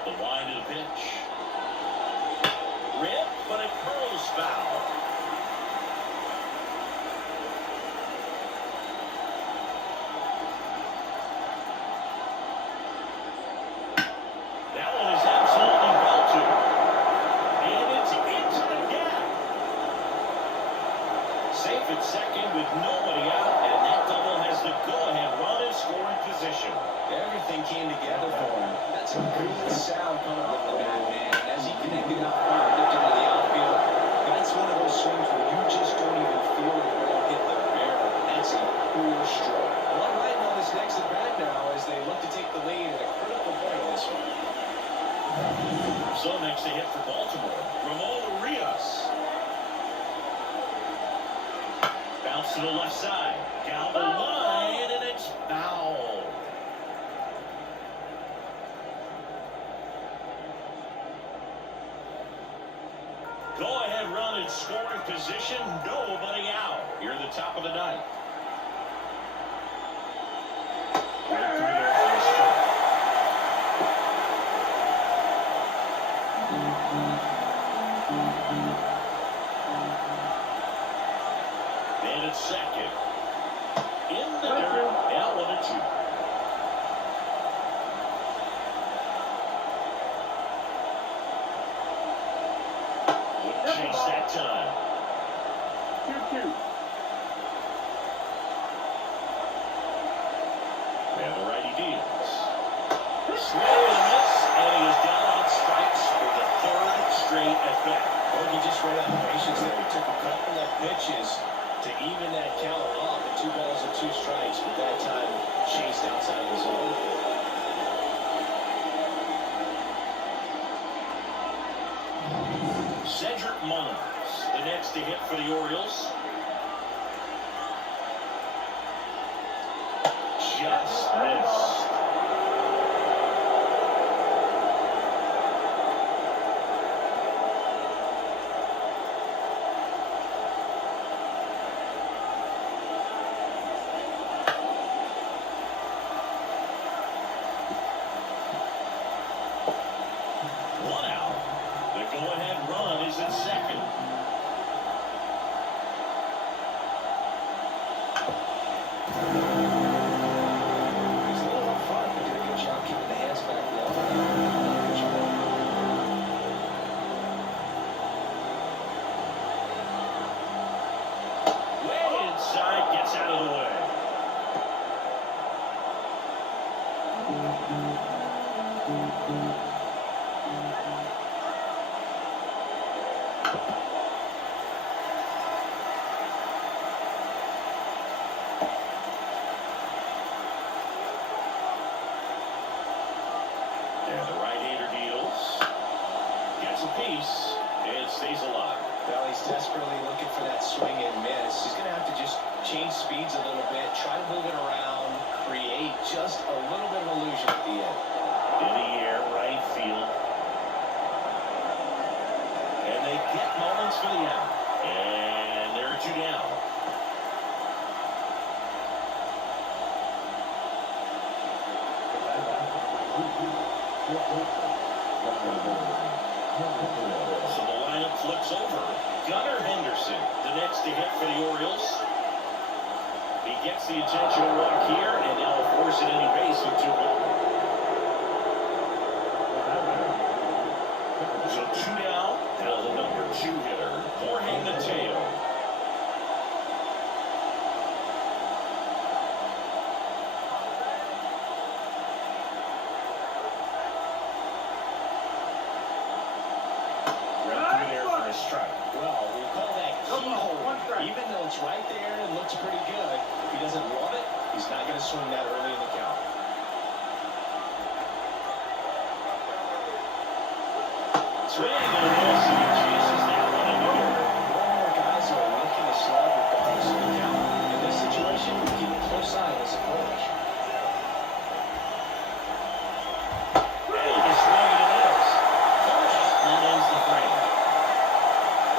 The wind of the pitch. Rip, but it curls foul. That one is absolutely belted. And it's into the gap. Safe at second with nobody out, and that double has the go-ahead run in scoring position. Everything came together for him. That's a good sound coming off the bat, man. As he connected out front, lifted to the outfield, that's one of those swings where you just don't even feel the ball hit the barrel. That's a cool stroke. One right on this next at bat now as they look to take the lead at a critical point in this one. So next to hit for Baltimore, Ramon Urias. Bounce to the left side. Down the line, and it's foul. Go-ahead run in scoring position. Nobody out. Here at the top of the ninth. Right through there for a strike. And it's second. In the dirt. Now 1-2. Wouldn't chase that time. 2-2. And the righty deals. Swing and a miss, and he is down on strikes for the 3rd straight at bat. Well, he just ran out of patience there. He took a couple of pitches to even that count off at 2 balls and 2 strikes, but that time chased outside of the zone. Cedric Mullins, the next to hit for the Orioles. Just missed. One out. The go-ahead run is at second. He's a little up front, but did a good job keeping the hands back low. Way inside, gets out of the way. And the right-hander deals. Gets a piece. And stays alive. Well, he's desperately looking for that swing and miss. He's going to have to just change speeds a little bit, try to move it around, create just a little bit of illusion at the end. In the air, right field. And they get Mullins for the out. And there are 2 down. So the lineup flips over. Gunnar Henderson, the next to hit for the Orioles. He gets the intentional walk here, and now will force an inning base with 2 gone. So 2 down. Now the number 2 hitter, Jorge Mateo. Strike. Well, we call that keyhole. Even though it's right there and looks pretty good, if he doesn't love it, he's not going to swing that early in the count. Swing and a miss, and he chases that one into the air. More and more guys are looking to slug regardless of the count. In this situation, keep a close eye on his approach. And a swing and a miss. And ends the frame.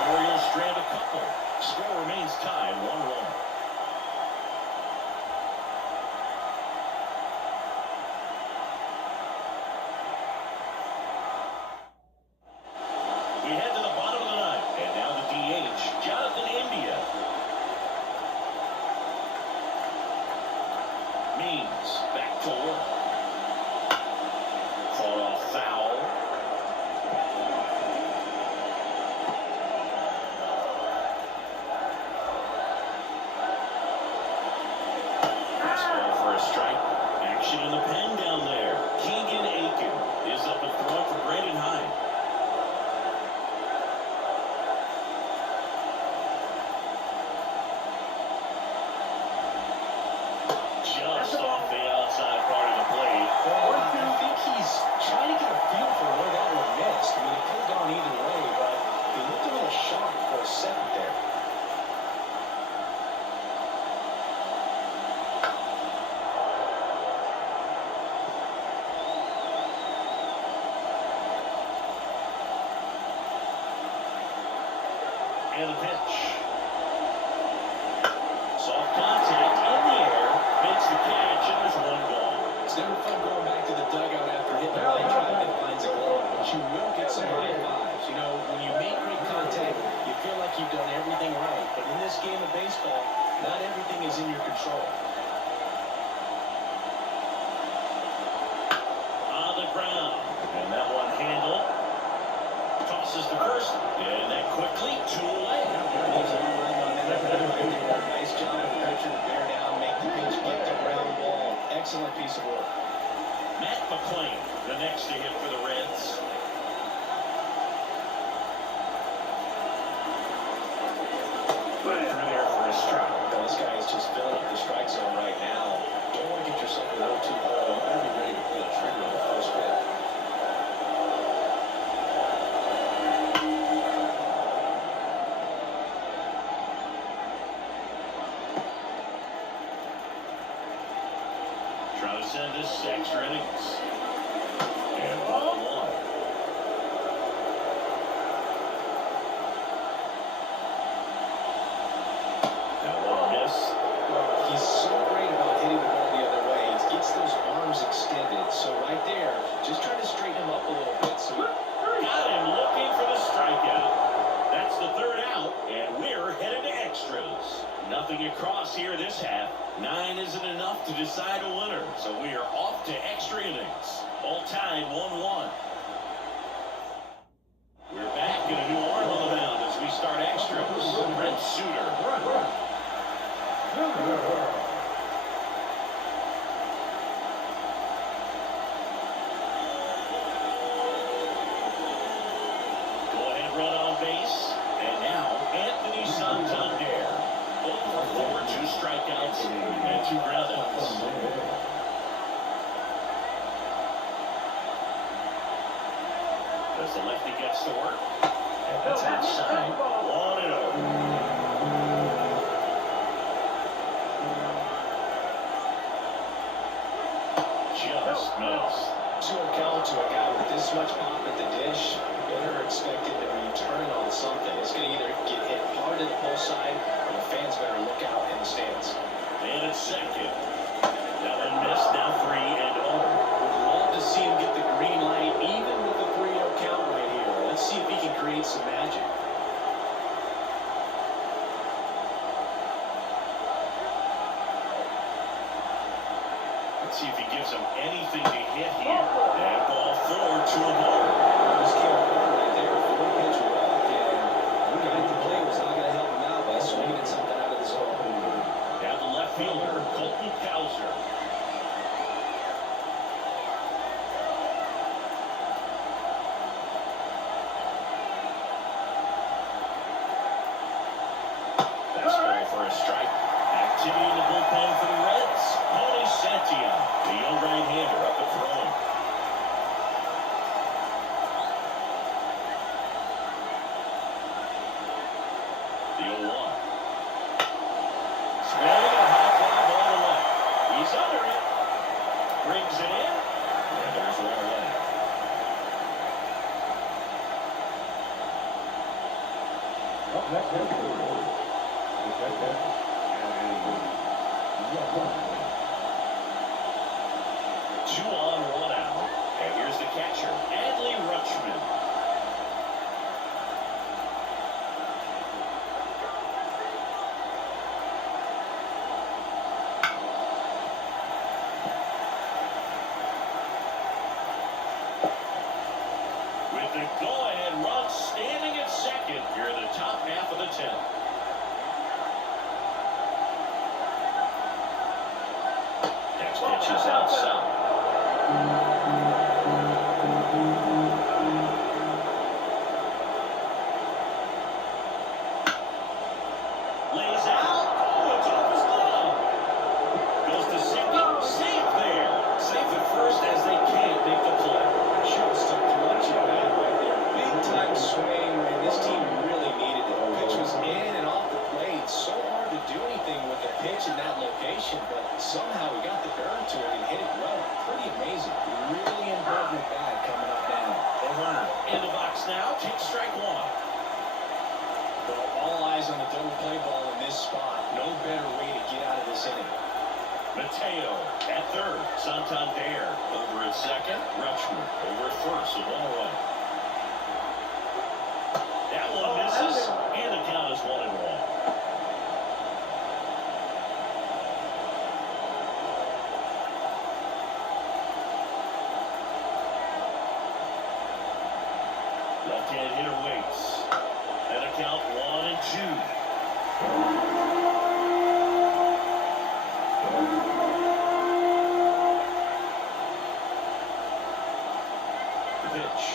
Orioles strand a couple. Score remains tied 1-1. We head to the bottom of the ninth, and now the DH, Jonathan India. Means back to work. Fought off foul. For a strike. Action in the pen down there. Keegan Aiken is up and throwing for Brandon Hyde. Just off the outside part of the plate. Well, I think he's trying to get a feel for where that one missed. I mean, it could have gone either way, but he looked a little shocked for a second there. And the pitch. Soft contact in the air. Makes the catch, and there's 1 gone. It's never fun going back to the dugout after hitting a line drive that finds a glove, but you will get some high fives. You know, when you make great contact, you feel like you've done everything right. But in this game of baseball, not everything is in your control. On the ground. And that one handled. Tosses to first. And that quickly 2 away. There's a run on that right there. Nice job of the pitcher to bear down, make the pitch, get the ground ball. Excellent piece of work. Matt McClain, the next to hit for the Reds. Through there for a strike. Well, this guy is just filling up the strike zone right now. Don't want to get yourself a little too low. You better be ready to pull the trigger on the first pitch. Trying to send this extra innings. And 1-1. That one missed. He's so great about hitting the ball the other way. He gets those arms extended. So right there, just trying to straighten him up a little bit. So Got him looking for the strikeout. That's the 3rd out, and we're headed to extras. Nothing across here this half. 9 isn't enough to decide a winner, so we are off to extra innings. All tied 1-1. We're back in a new arm on the mound as we start extras. Brent Suter. Go-ahead run on base, and now Anthony Santander. 0 for 4, 2 strikeouts, and 2 groundouts. As the lefty gets to work. And that's outside. 1-0. Just missed. 2-0 count to a guy with this much pop at the dish. Better expect him to return on something. It's going to either get hit hard at the pull side, or the fans better look out in the stands. And it's second. That one missed. Now 3-0. Would love to see him get the green light, even with a 3-0 count right here. Let's see if he can create some magic. Let's see if he gives him anything to hit here. And ball 4 to a ball. This came apart right there. 4-pitch walk, and the guy at the plate was not going to help him out by swinging something out of the zone. Now the left fielder, Colton Cowser. Fastball for a strike. Activity in the bullpen for the Reds. Tony Santia, the young right-hander, up and throwing. The 0-1. Swinging a high fly ball to left. He's under it. Brings it in. And there's one away. Two on, one out. And here's the catcher, Adley Rutschman. With the go-ahead run standing at second here in the top half of the 10th. Next pitch is outside. Lays out. Oh, it's off his glove. Goes to second. Safe there. Safe at first as they can't make the play. Shortstop clutching that right there. Big time swing, and this team really needed it. The pitch was in and off the plate. So hard to do anything with the pitch in that location, but somehow he got the burn to it and hit it well. Pretty amazing. Really important at bat coming up now. The runner in the box now. Takes strike one. Well, all eyes on the double play ball in this spot. No better way to get out of this inning. Mateo at third. Santander over at second. Rutschman over at first. So 1 away. That one misses. And the count is 1-1. Left-hand hitter waits. And a count 1-2. Pitch.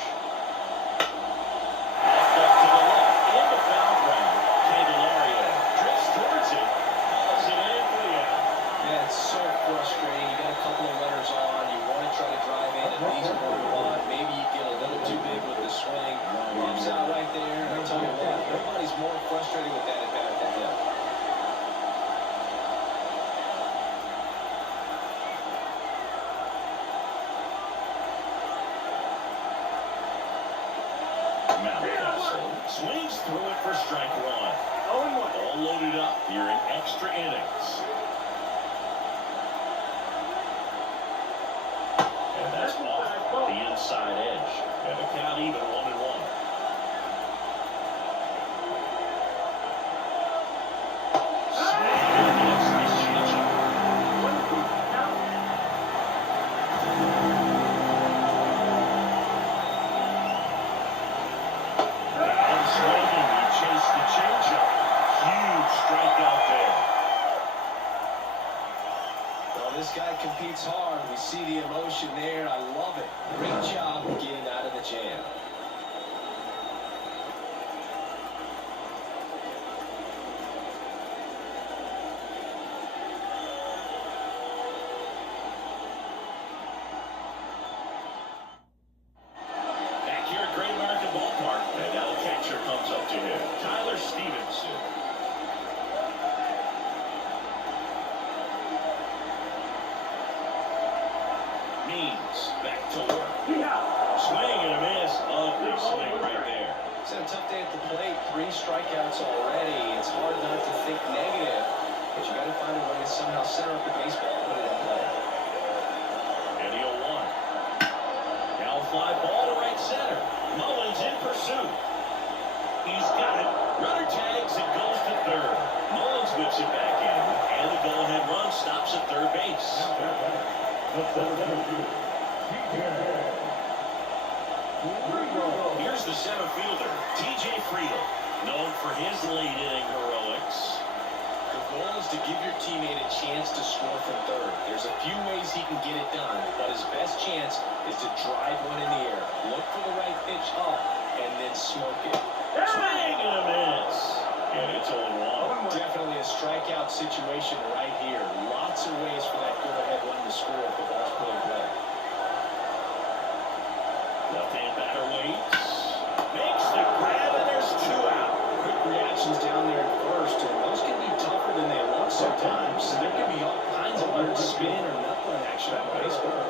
Left up to the left. In the foul ground. Candelario drifts towards it. Hauls it in for the out. Yeah, it's so frustrating. You got a couple of runners on. You want to try to drive in at least 1-1. Maybe you get a little too big with the swing. Pops out right there. And I tell you what, nobody's more frustrated with that at bat than him. Mountcastle swings through it for strike one. All loaded up here in extra innings. And that's off the inside edge. And the count even 1-1. Swing against this changeup. And swinging, he chased the changeup. Huge strikeout there. swing and a miss. Ugly swing right there. It's a tough day at the plate. 3 strikeouts already. It's hard not to think negative, but you got to find a way to somehow center up the baseball and put it in play. And the 0-1. Now a fly ball to right center. Mullins in pursuit. He's got it. Runner tags and goes to third. Mullins whips it back in, and the go-ahead run stops at third base. Here's the center fielder, T.J. Friedl, known for his late-inning heroics. The goal is to give your teammate a chance to score from third. There's a few ways he can get it done, but his best chance is to drive one in the air. Look for the right pitch up, and then smoke it. Swing and a miss. And it's 0-1. Definitely a strikeout situation right here. Lots of ways for that go-ahead run to score if the ball's put in play. Left-hand batter waits. Makes the grab, and there's 2 out. Quick reactions down there at first, and those can be tougher than they look sometimes. So there can be all kinds of weird spin or knuckling action on baseball.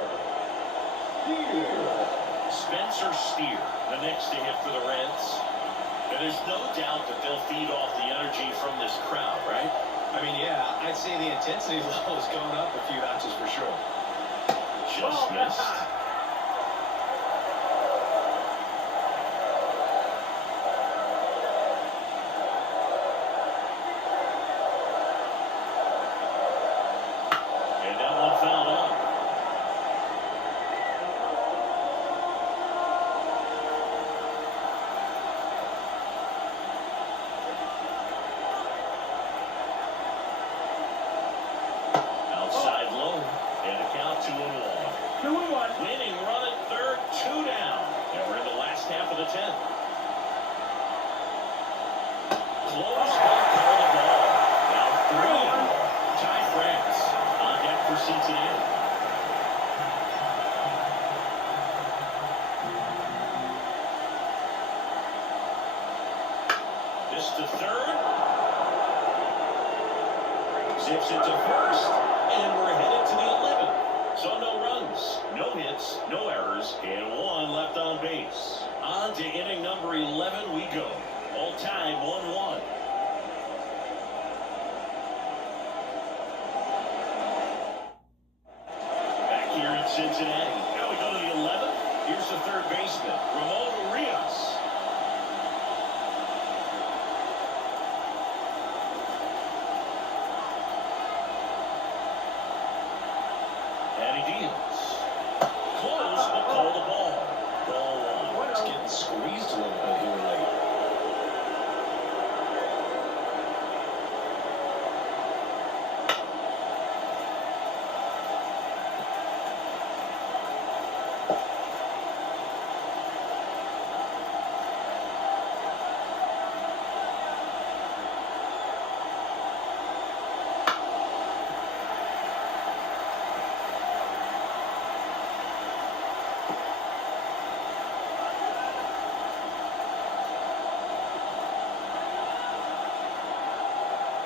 Spencer Steer, the next to hit for the Reds. And there's no doubt that they'll feed off the energy from this crowd, right? I mean, yeah, I'd say the intensity level is going up a few notches for sure. Just missed. And that one fouled out. Outside low, and a count 2-1. 2-1. Winning run at third, 2 down. And we're in the last half of the 10th. Close ball, call the ball. Now 3. Ty France on deck for Cincinnati. This to third. Zips it to first. And we're headed to the 11th. So no runs, no hits, no errors, and 1 left on base. On to inning number 11 we go. All time 1-1. Back here in Cincinnati. Now we go to the 11th. Here's the third baseman, Ramon Urias. And he deals. Close, but call the ball. Ball 1. It's getting squeezed a little bit here late.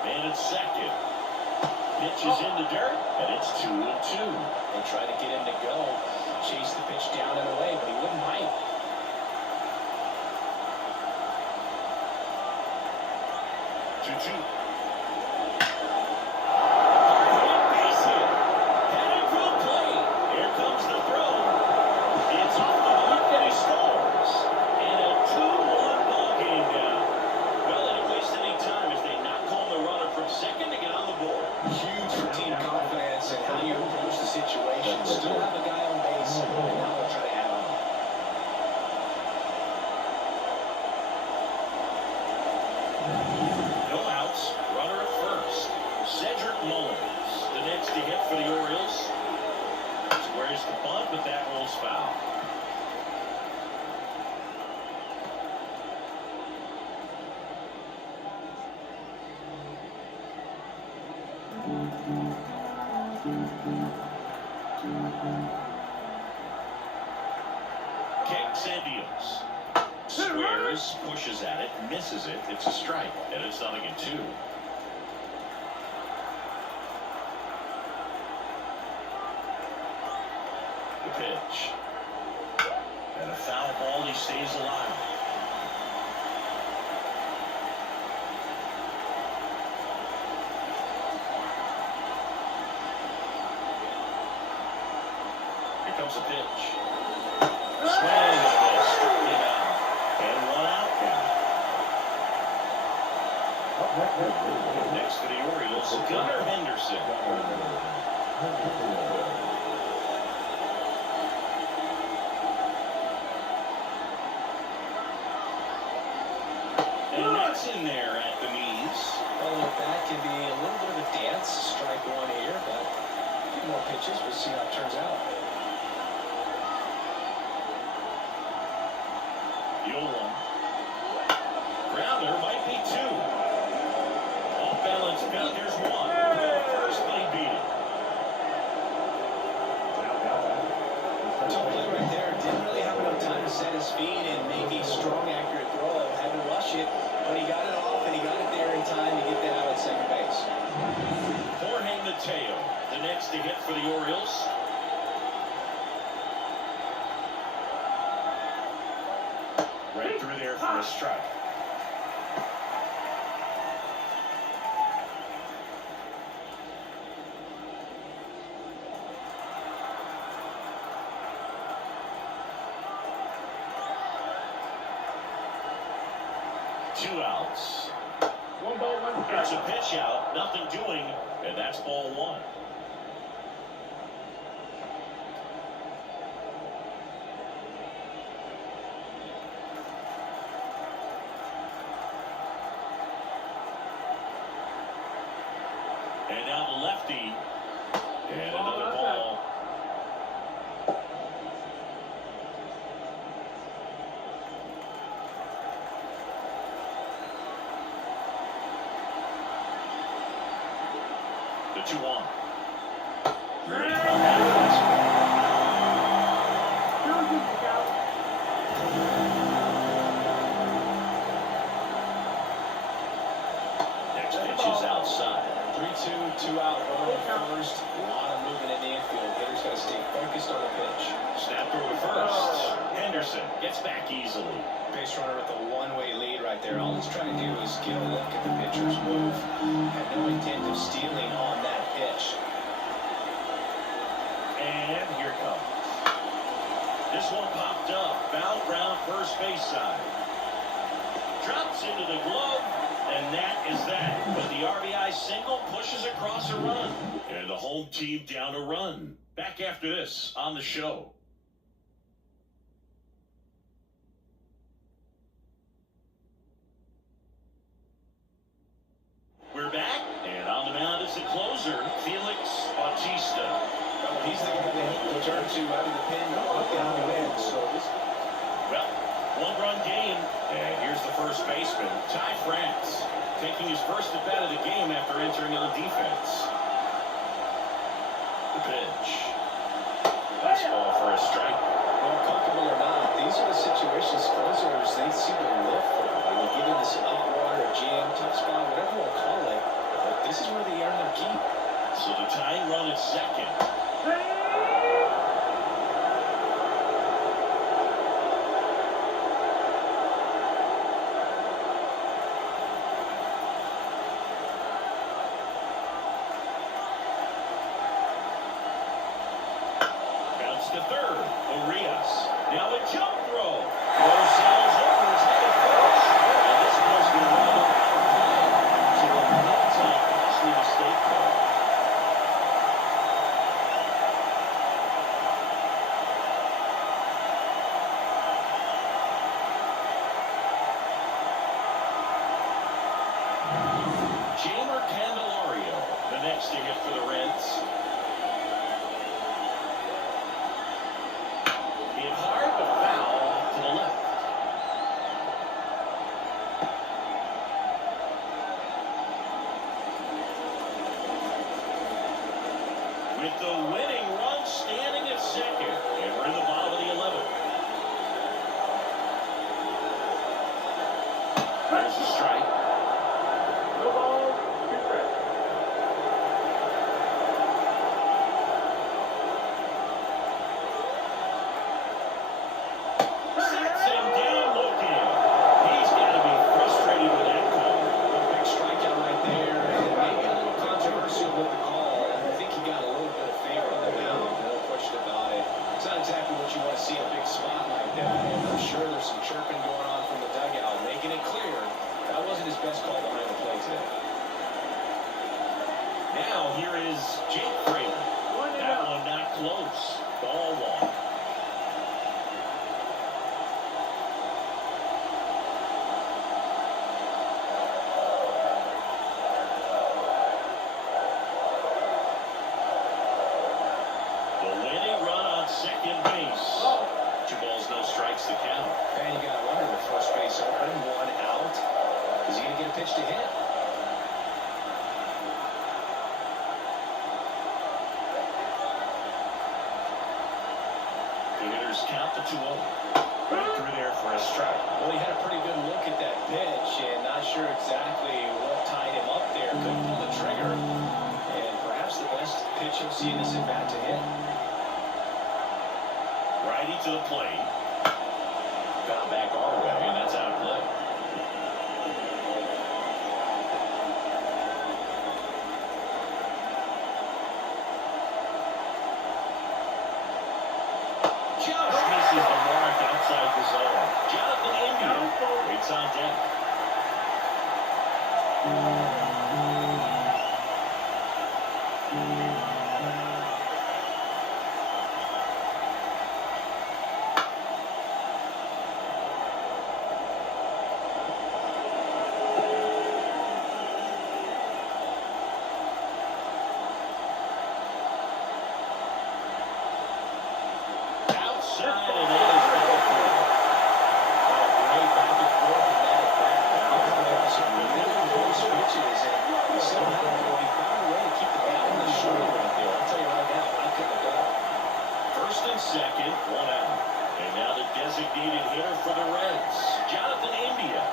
And it's second. Pitch is in the dirt, and it's 2-2. They tried to get him to go, chase the pitch down and away, but he wouldn't bite. 2-2. Hard-hit base hit. Headed for the plate. Here comes the throw. It's off the mark, and he scores. And a 2-1 ball game now. Well, they didn't waste any time as they knock home the runner from second to get on the board. Huge for team confidence and how you approach the situation. Still have a guy on base, and now they'll try to add on. No outs. Runner at first. Cedric Mullins, the next to hit for the Orioles. Squares the bunt, but that rolls foul. Kicks and deals. Squares, pushes at it, misses it. It's a strike, and it's 0-2. The pitch. And a foul ball, he stays alive. Here comes a pitch. Swing and a miss. Struck him out. And one out now. Next for the Orioles, Gunnar Henderson. And that's in there at the knees. Well, that can be a little bit of a dance. Strike one here, but a few more pitches. We'll see how it turns out. Deal one. Grounder might be two. Off balance, there's one. First, but he beat it. Tough play right there. Didn't really have enough time to set his feet and make a strong, accurate throw. Had to rush it, but he got it off and he got it there in time to get that out at second base. Jorge Mateo, the next to hit for the Orioles. Right through there for a strike. Two outs. One ball, one strike. It's a pitch out, nothing doing, and that's ball one. And now the lefty. And another ball. The 2-1. Ready for that. Next pitch is outside. 3-2, 2 out, runner on first. A lot of movement in the infield. Hitter's got to stay focused on the pitch. Snap through to first. Henderson gets back easily. Base runner with a one-way lead right there. All he's trying to do is get a look at the pitcher's move. Had no intent of stealing on that pitch. And here comes. This one popped up. Foul ground first base side. Drops into the glove. And that is that. But the RBI single pushes across a run. And the home team down a run. Back after this on the show. We're back. And on the mound is the closer, Felix Bautista. Well, he's the guy that he will turn to out of the pen down the end. So this. Well, one-run game. And here's the first baseman, Ty France, taking his first at bat of the game after entering on defense. The pitch. Fastball for a strike. Well, comfortable or not, these are the situations closers they seem to live for. They will get into some hot water, jam, tough spot, whatever you want to call it. But this is where they earn their keep. So the tying run at second. Bounce to third. Orioles. Now a jump throw. Rosales over his head at first. And this one's going to run out of play. So a big-time costly mistake there. Jamer Candelario, the next to hit for the Reds. Hit hard but foul to the left. With the winning run standing at second, and we're in the bottom of the 11th. There's a strike. No ball, two strikes. is Jake Frater. That one not close. Ball one. The winning run on second base. 2 balls, no strikes to count. And you got to wonder with first base open, 1 out. Is he going to get a pitch to hit? The hitters count the 2-0. Right through there for a strike. Well, he had a pretty good look at that pitch and not sure exactly what tied him up there. Couldn't pull the trigger. And perhaps the best pitch he'll see in this at-bat to hit. Righty to the plate. Got back our way, and that's out of play. Just misses the mark outside the zone. Jonathan India waits on deck. Outside, and that is ball 4. Great back and forth in that at-bat. There were some really close pitches, and somehow he found a way to keep the bat on the shoulder right there. I'll tell you right now, I couldn't have done it. First and second, 1 out. And now the designated hitter for the Reds, Jonathan India.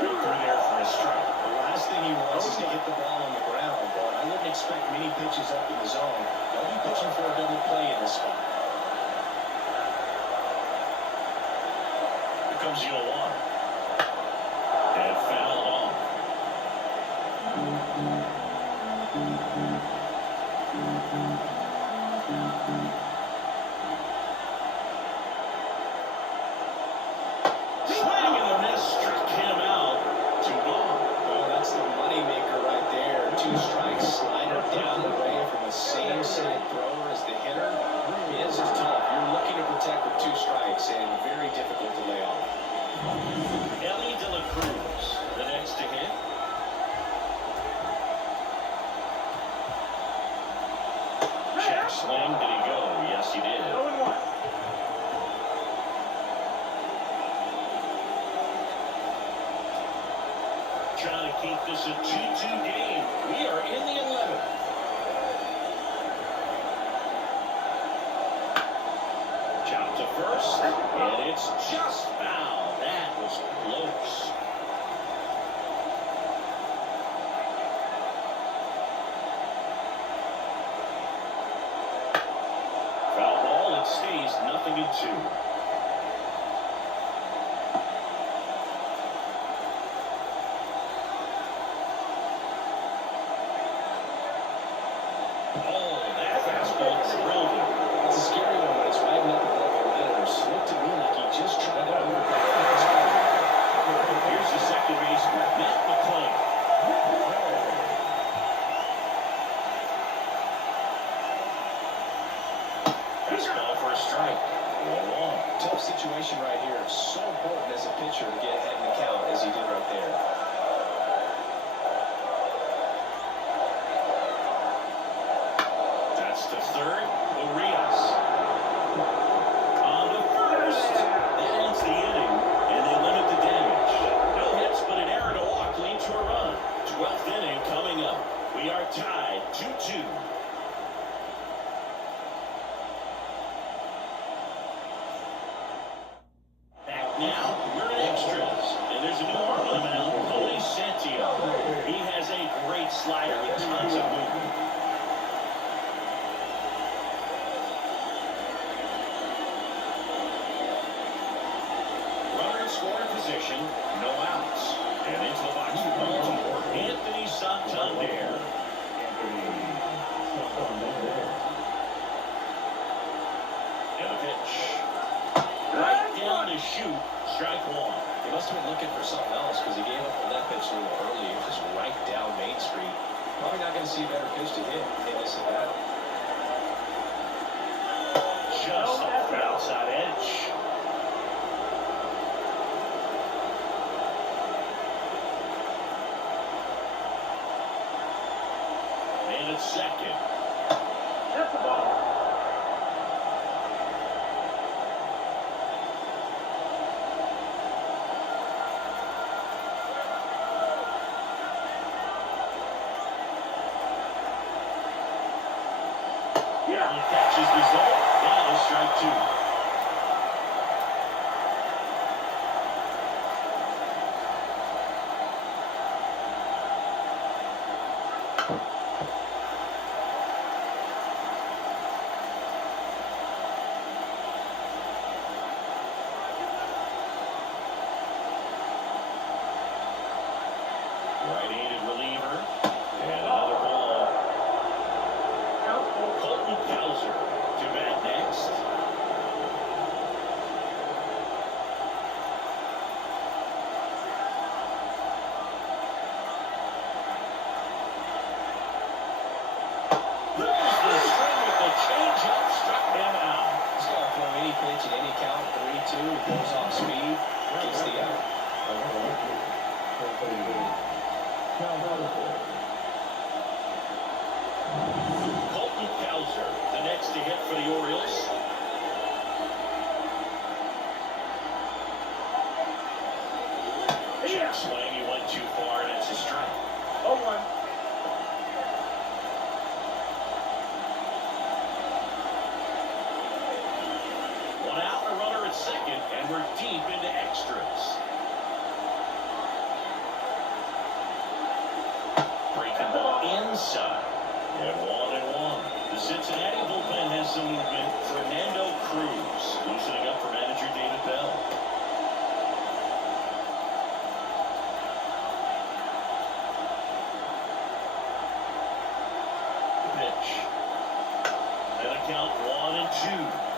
Right through there for a strike. The last thing he wants is to hit the ball on the ground, but I wouldn't expect many pitches up in the zone. They'll be pitching for a double play in this spot. Here comes 0-1. And fouled off. Swing and a miss, struck him out. 2 ball. Well, that's the moneymaker right there. 2 strikes, slider down and away from the same side thrower as the hitter. This is tough. You're looking to protect with 2 strikes, and very difficult to lay off. Ellie De La Cruz, the next to hit. Check swing, did he go? Yes, he did. 0-1. Trying to keep this a 2-2 game. We are in the 11th. Chop to first, and it's just foul. That was close. Foul ball, it stays 0-2. Oh, that fastball drilled him. It's a scary one when it's riding up above the letters. Looked to me like he just tried to overcut the fastball. Here's the second baseman, Matt McClain. Fastball for a strike. 1-1. Tough situation right here. So important as a pitcher to get ahead in the count as he did right there. That's the third. Orioles. On the first. That ends the inning, and they limit the damage. No hits, but an error to walk lead to a run. 12th inning coming up. We are tied 2-2. Back now, we're in extras, and there's a new arm on the mound, Cody Santio. He has a great slider with tons of movement. Runner in scoring position, no outs. And into the box for Baltimore, Anthony Santander. And a pitch. Right down to shoot, strike 1. He must have been looking for something else because he gave up on that pitch a little early. It was right down Main Street. Probably not going to see a better pitch to hit in this at bat. Just off the outside edge. And it's second. That's the ball. He catches the zone. That is strike two. Right-handed reliever. And another ball. Colton Cowser to bat next. There's the string with the changeup. Struck him out. He's got to throw any pitch at any count. 3-2. Goes off speed. Gets the out. Colton Cowser, the next to hit for the Orioles. Check swing, he went too far, and it's a strike. 0-1. One out, a runner at second, and we're deep into extras. Breaking ball inside. And 1-1. The Cincinnati bullpen has some movement. Fernando Cruz loosening up for manager David Bell. The pitch. And a count 1-2.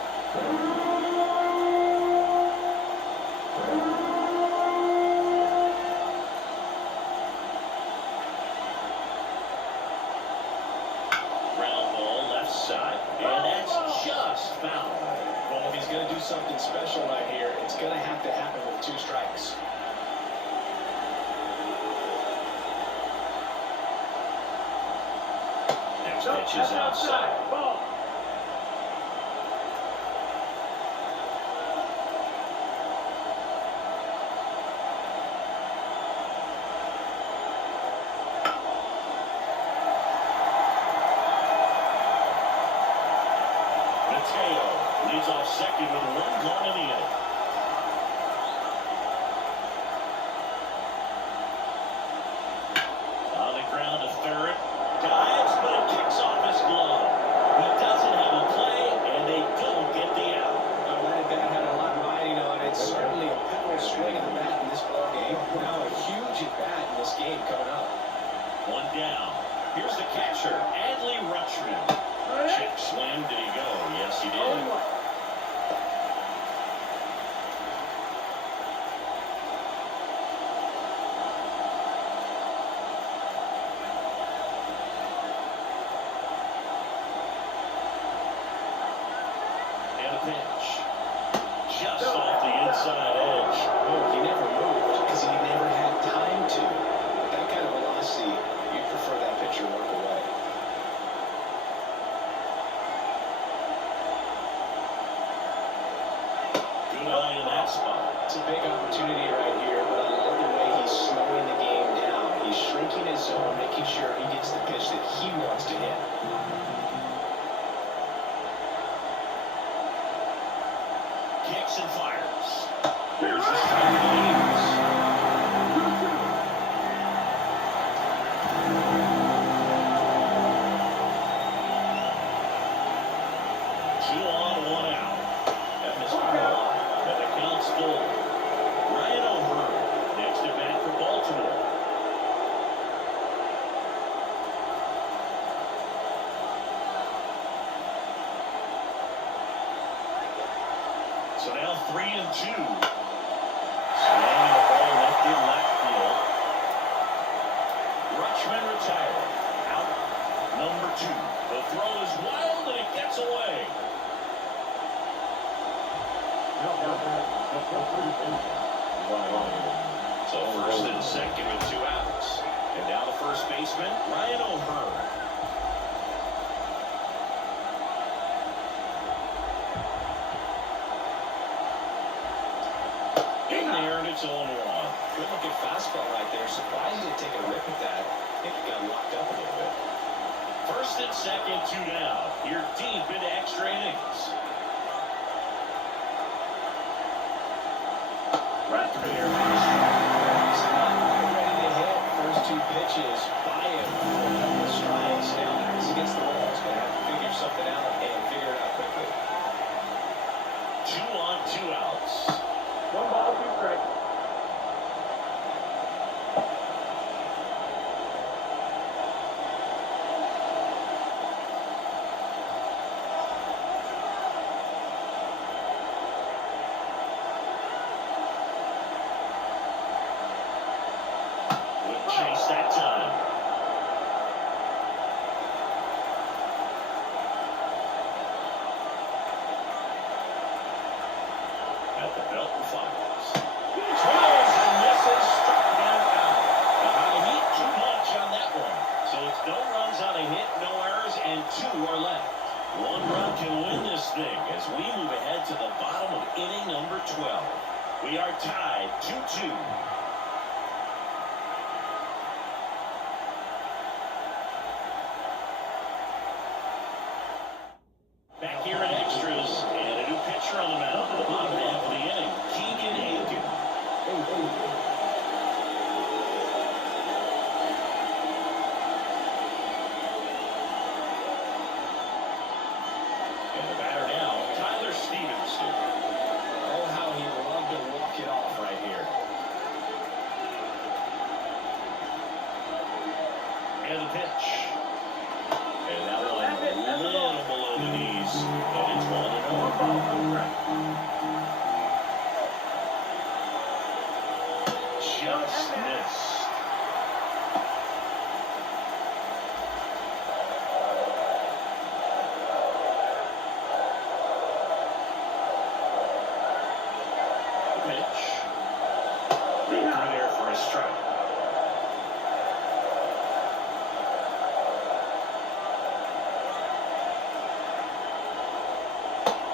Ground ball left side, and that's just foul. Well, if he's going to do something special right here, it's going to have to happen with 2 strikes. Next pitch is outside. Ball. Mateo leads off second with 1 gone in the inning. On the ground to third. Dives, but it kicks off his glove. He doesn't have a play, and they don't get the out. Well, that bat had a lot riding on it. Certainly a pivotal swing of the bat in this ballgame. Now a huge at bat in this game coming up. One down. Here's the catcher, Adley Rutschman. Check swing. Did he go? Yes, he did. 0-1. And a pitch. Just off the inside edge. Oh, he never moved because he never had time to. That kind of velocity, you'd prefer that pitcher work away. Good eye in that spot. It's a big opportunity right here, but I love the way he's slowing the game down. He's shrinking his zone, making sure he gets the pitch that he wants to hit. Kicks and fires. There's the strike. Two on, 1 out. That missed by a lot, but the count's full. Ryan O'Hearn next at bat for Baltimore. So now 3-2. Swinging the ball left in left field. Rutschman retired. Out number 2. The throw is wild and it gets away. So first and second with 2 outs. And now the first baseman, Ryan O'Hearn. In there, and it's 0-1. Good looking fastball right there. Surprised he didn't take a rip at that. I think he got locked up a little bit. First and second, 2 down. You're deep into extra innings. Right through there. He's not quite ready to hit. First 2 pitches by him for a couple of strikes. Now he's against the wall. He's going to have to figure something out and figure it out quickly. 2 on, 2 outs. 1 ball, 2 strikes. Chase that time. At the belt and fires. Swings and misses, struck down out. Behind the heat, too much on that one. So it's no runs on a hit, no errors, and 2 are left. 1 run can win this thing as we move ahead to the bottom of inning number 12. We are tied 2-2. Back here in extras, and a new pitcher on the mound. The bottom half of the inning, Keegan Aiken. And the batter now, Tyler Stevenson. Oh, how he loved to walk it off right here. And the pitch. And that one a little below the knees. And it's 1-0. Just missed. The pitch. Through there for a strike.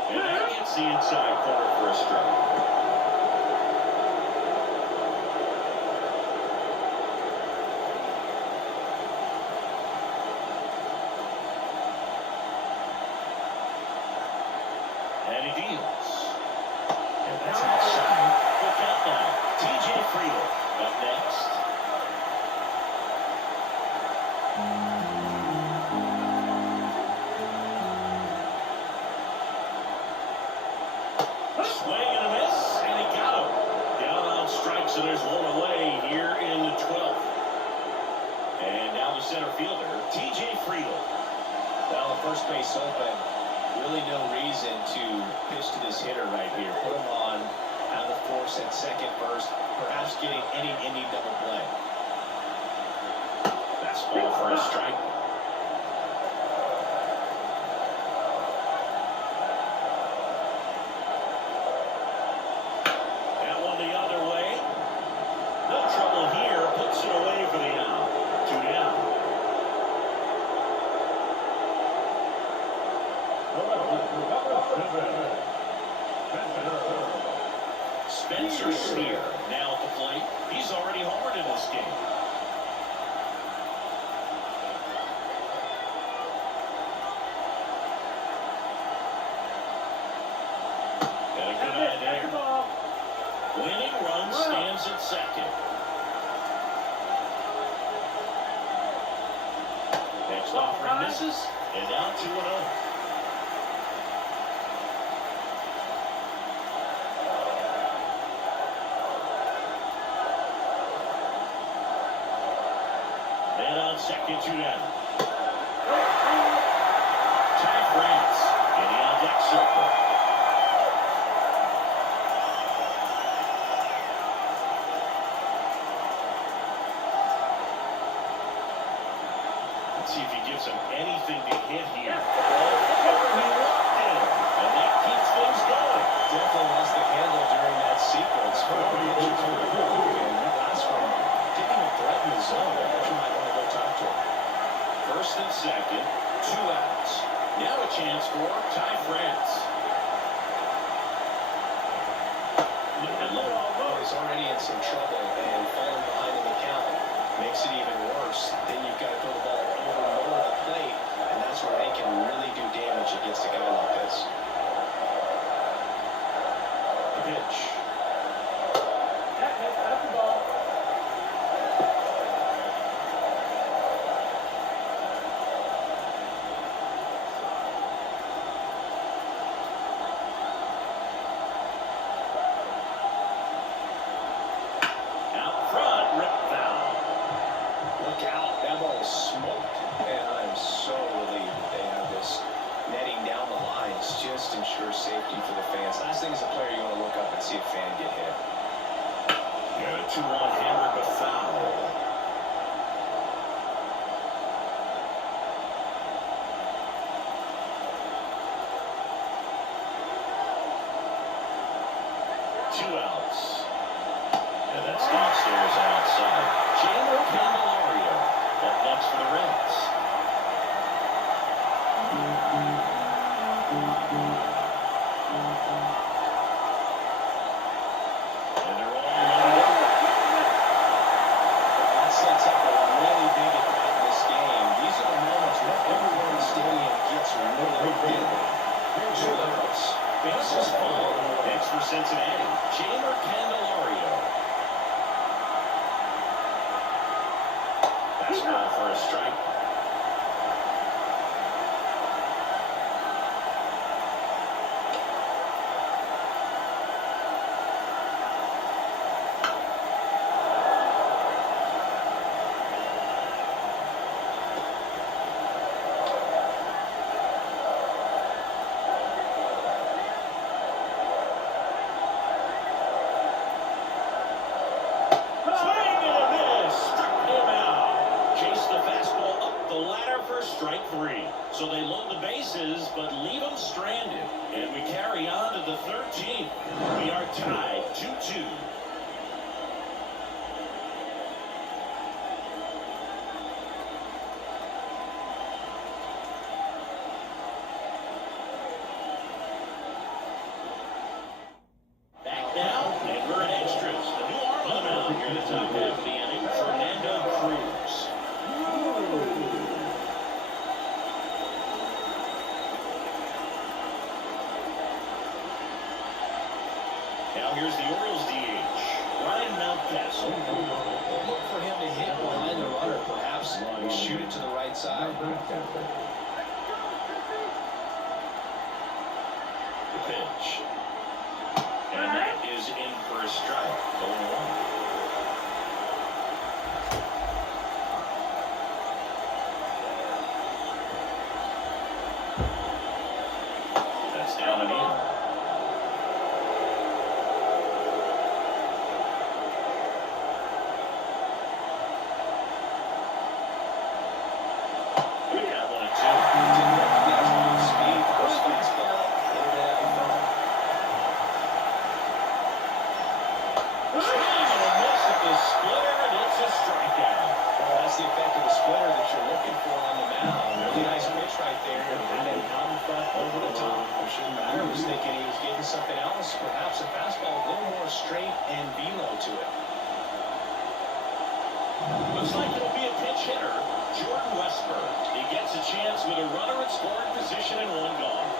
And that gets the inside corner for a strike. And he deals. And that's outside. Good count now. TJ Friedel up next. Swing and a miss, and he got him. Down on strikes, and there's 1 away here in the 12th. And now the center fielder, TJ Friedel. Well, the first base open. Really no reason to pitch to this hitter right here. Put him on out of the force at second first, perhaps getting any inning double play. Fastball for a strike. That one the other way. No trouble here. Puts it away for the out. 2 down. Spencer Steer now at the plate. He's already homered in this game. And a good eye there. Winning run stands at second. Next offering misses, and now 2-0. And on second, 2 down. Ty France in the on-deck circle. see if he gives him anything to hit here. He walked in, and that keeps things going. Definitely lost the handle during that sequence. And that last one didn't even threaten the zone. I bet you might want to go talk to him. First and second, 2 outs. Now a chance for Ty France. He's already in some trouble, and falling behind in the count makes it even worse. Then you've got to throw the ball over the plate, and that's where they can really do damage against a guy like this. The pitch. That's the ball. Out front, ripped foul. Look out, that ball is smoked, and I'm so relieved that they have this netting down the lines. Just ensure safety for the fans. Last thing as a player, you want to look up and see a fan get hit. Got a 2-1 hammer, but foul. Two outs. And that's downstairs and outside. Chandler Candelario up next for the Reds. And they're all loaded up. That sets up a really big at-bat in this game. These are the moments where everyone in the stadium gets really big. Two outs. Bases full. Next for Cincinnati, Chandler Candelario. Fastball for a strike. Swing and a miss. Struck him out. Chase the fastball up the ladder for strike 3. So they load the bases, but leave them stranded. And we carry on to the 13th. We are tied 2-2. Back now, and we're in extras. The new arm on the mound here in the top half of the inning, Fernando Cruz. Now here's the Orioles DH, Ryan Mountcastle. Look for him to hit behind the runner, perhaps shoot it to the right side. The pitch. And that is in for a strike. 0-1. That's down and in. We got 1-2. Didn't recognize him on speed. First fastball, a little bit heavy throw. Swing and a miss at the splitter, and it's a strikeout. Well, that's the effect of the splitter that you're looking for on the mound. Really nice pitch right there, and then out in front over the top. It shouldn't matter. Was thinking he was getting something else, perhaps a fastball, a little more straight and velo to it. Looks like it'll be a pinch hitter, Jordan Westburg. He gets a chance with a runner at scoring position and 1 gone.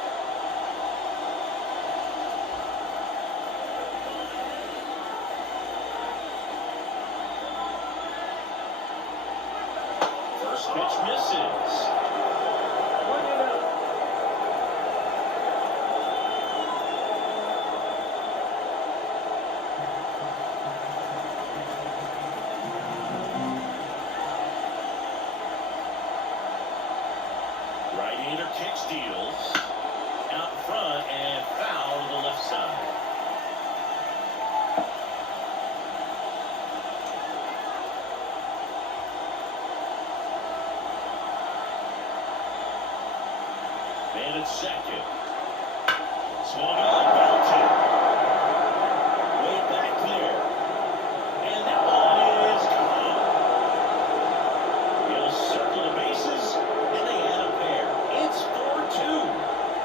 First pitch misses. One and out. Right-hander kick steals. Out in front and foul to the left side. at second. Swung on, belted. Way back there. And that one is gone. He'll circle the bases, and they add a pair. It's 4-2.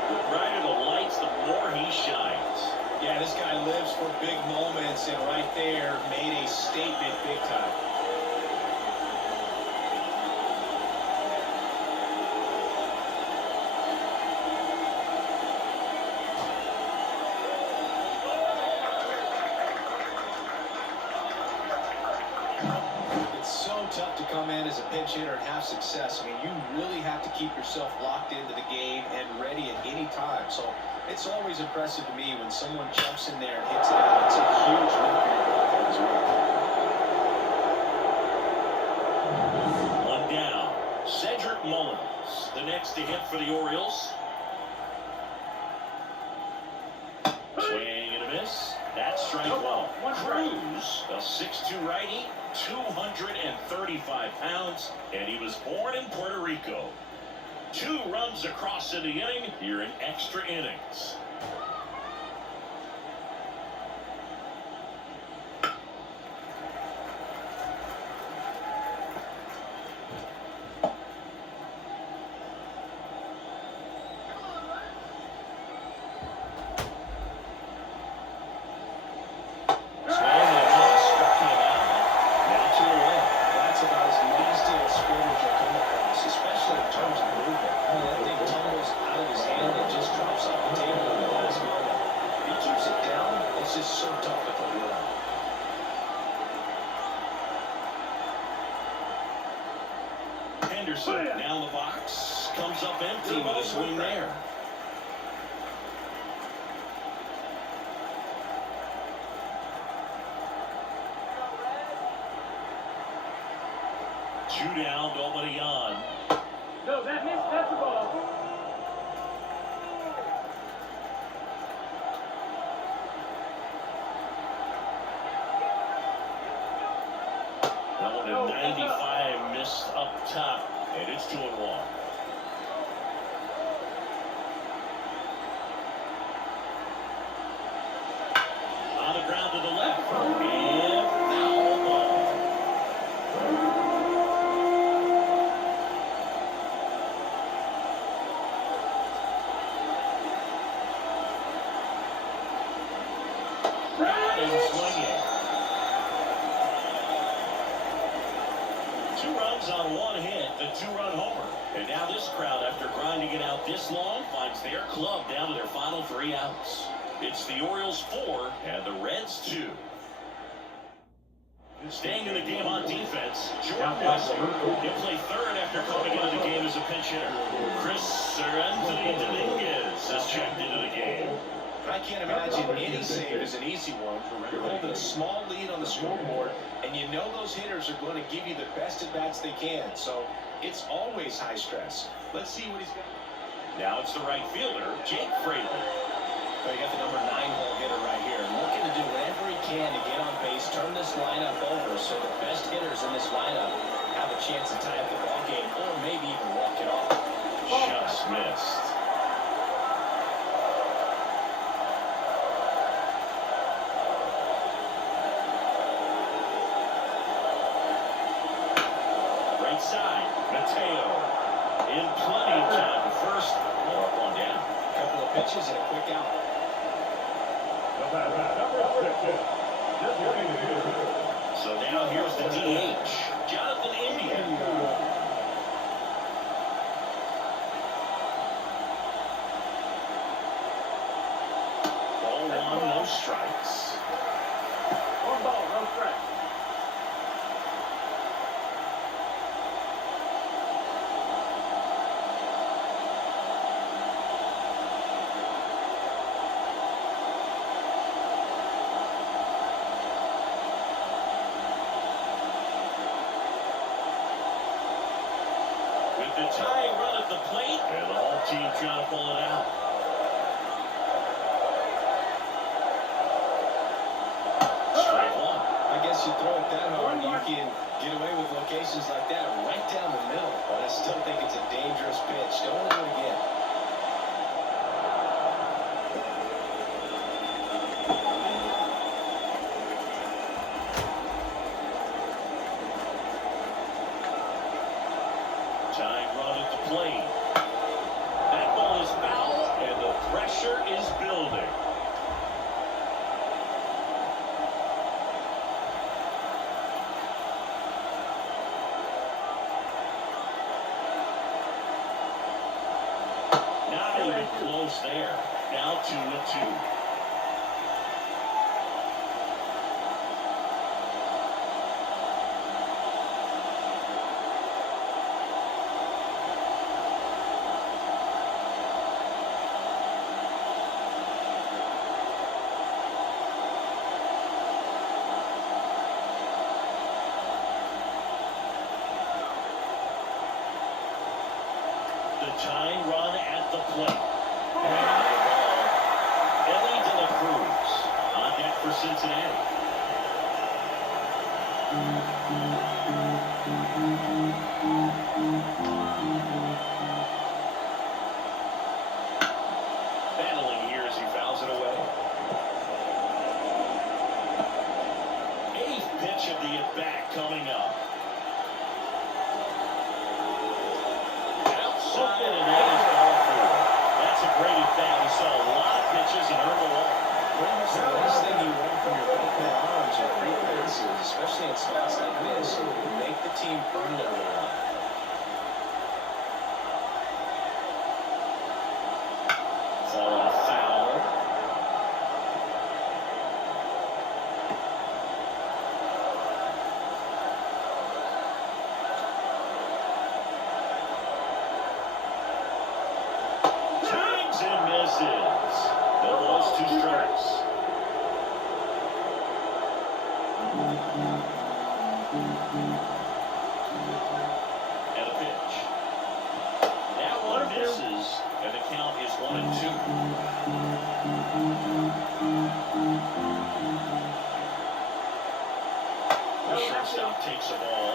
The brighter the lights, the more he shines. Yeah, this guy lives for big moments, and right there made a statement big time. It's so tough to come in as a pinch hitter and have success. I mean, you really have to keep yourself locked into the game and ready at any time. So it's always impressive to me when someone jumps in there and hits it out. It's a huge win for your bullpen as well. One down. Cedric Mullins, the next to hit for the Orioles. Swing and a miss. That's strike one. Cruz, a 6'2" righty, 235 pounds, and he was born in Puerto Rico. 2 runs across in the inning. You're in extra innings. Henderson down the box, comes up empty with a swing there. Two down, nobody on. No, that missed. That's the ball. That one at 95 missed up top, and it's 2-1. On the ground to the left, and foul ball. And swinging. 2 runs on 1 hit, the 2-run homer. And now this crowd, after grinding it out this long, finds their club down to their final 3 outs. It's the Orioles 4 and the Reds 2. Staying in the game on defense, Jordan Wesley. He'll play third after coming into the game as a pinch hitter. Anthony Dominguez has checked into the game. I can't imagine any save is an easy one. You're holding a small lead on the scoreboard, and you know those hitters are going to give you the best at-bats they can. So it's always high stress. Let's see what he's got. Now it's the right fielder, Jake Fraley. But you got the number 9-hole hitter right here, looking to do whatever he can to get on base, turn this lineup over so the best hitters in this lineup have a chance to tie up the ball game or maybe even walk it off. Just missed. Right side, Mateo. In plenty of time to first. More up, 1 down. A couple of pitches and a quick out. So now here's the DH, Jonathan India. Ball 1, no strikes. 1 ball, no strike. With the tying run at the plate, and the whole team trying to pull it out. Strike 1. I guess you throw it that hard, you can get away with locations like that right down the middle. But I still think it's a dangerous pitch. Don't want to do it again. plate. That ball is foul, and the pressure is building. Not even close there. Now 2-2. The tying run at the plate. Ellie De La Cruz on deck for Cincinnati. Battling here as he fouls it away. Eighth pitch of the at-bat coming up. Outside, and that is ball four. That's a great at-bat. He saw a lot of pitches and earned a walk. What's the last thing you want from your bullpen arms or great passes, especially in spots like this? Make the team earn their run. Fall foul. Swings and misses. No balls, 2 strikes. And a pitch. That one misses, and the count is 1-2. The shortstop takes the ball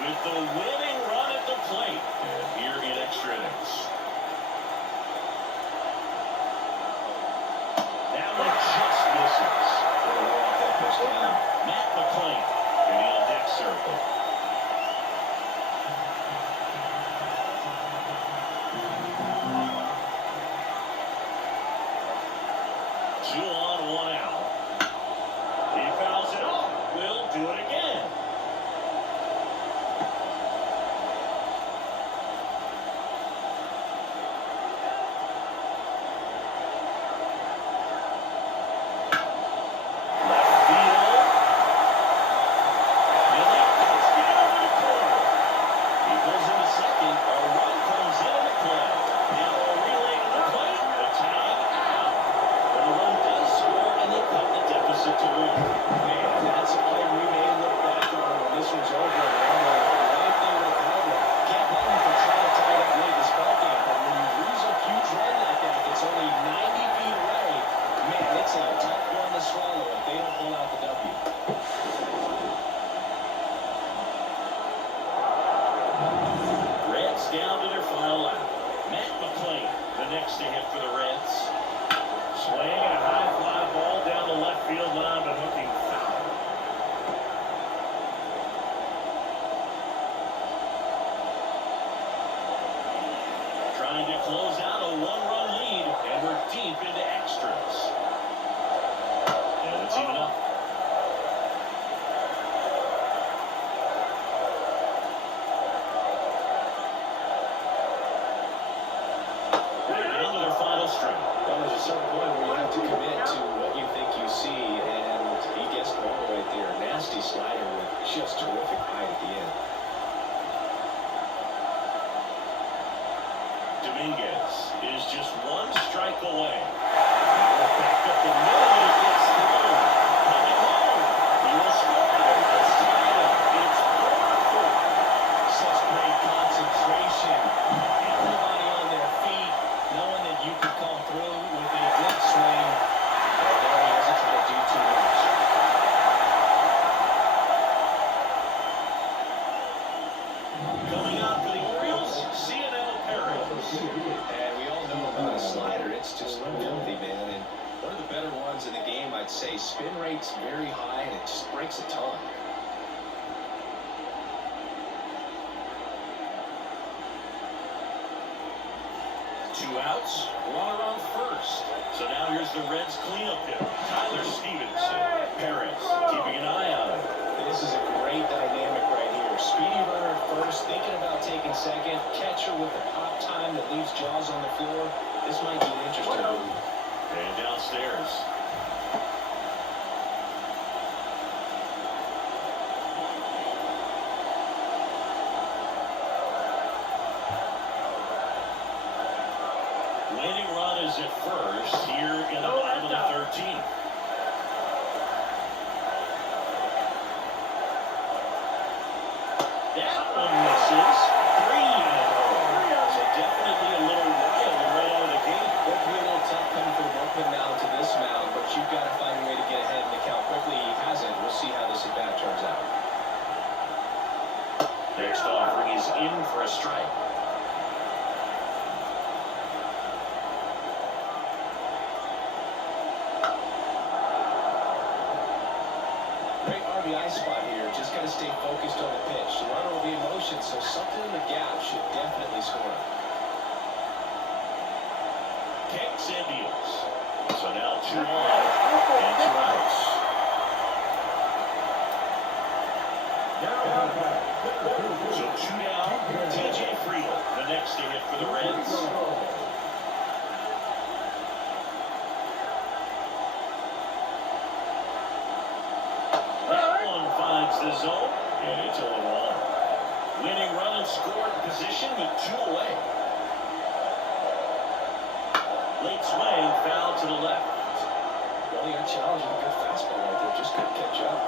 with the winning run at the plate. And here in extra innings. That one just misses. Matt McClain in the on-deck circle. Two on, 1 out. He fouls it off. Will do it again. Left field. And that touchdown in the corner. He goes into second. A run comes in the play. Now a relay to the plate. The tag out. But the run does score, and they cut the deficit to 1. Man, that's a play we may look back on when this one's over. Right there with Howard. Can't blame him for trying to tie up late this ball game, but when you lose a huge run like that, it's only 90 feet away. Man, it's a tough one to swallow if they don't pull out the W. Reds down to their final out. Matt McClain, the next to hit for the Reds. Swing and a high fly ball down the left field line, but hooking foul. Trying to close out a 1-run lead, and we're deep into extras. And it's even up. They're down to their final string. Well, there's a certain point where you have to commit to what you think you see, and he gets the ball right there. Nasty slider with just terrific height at the end. Dominguez is just 1 strike away. Back up the middle, and he gets through. Coming home. He will score. It's tied up. It's 4-4. Such great concentration. Everybody on their feet, knowing that you could come through with a good swing. But there he doesn't try to do too much. Coming out for the Orioles, CNL Perez. And we all know about a slider. It's just filthy, man. And one of the better ones in the game, I'd say. Spin rate's very high, and it just breaks a ton. 2 outs, runner on first. So now here's the Reds cleanup hitter, Tyler Stevenson. Perez keeping an eye on him. This is a great dynamic right here. Speedy runner at first, thinking about taking second. Catcher with the pop time that leaves Jaws on the floor. This might be an interesting move. And downstairs. Winning run is at first here in the bottom of the 13th. That one misses. 3-0. So definitely a little wild right out of the gate. It'll be a little tough coming from open mound to this mound, but you've got to find a way to get ahead in the count quickly. He hasn't. We'll see how this at bat turns out. Next offering is in for a strike. Great RBI spot here. Just got to stay focused on the pitch. The runner will be in motion, so something in the gap should definitely score. Kicks and deals. So now 2 on and 2 outs. So 2 down. TJ Friedel, the next to hit for the Reds. That one finds the zone, and it's 0-1. Winning run and scored position with 2 away. Late swing, foul to the left. Well, he got challenged with a good fastball right there. Just couldn't catch up.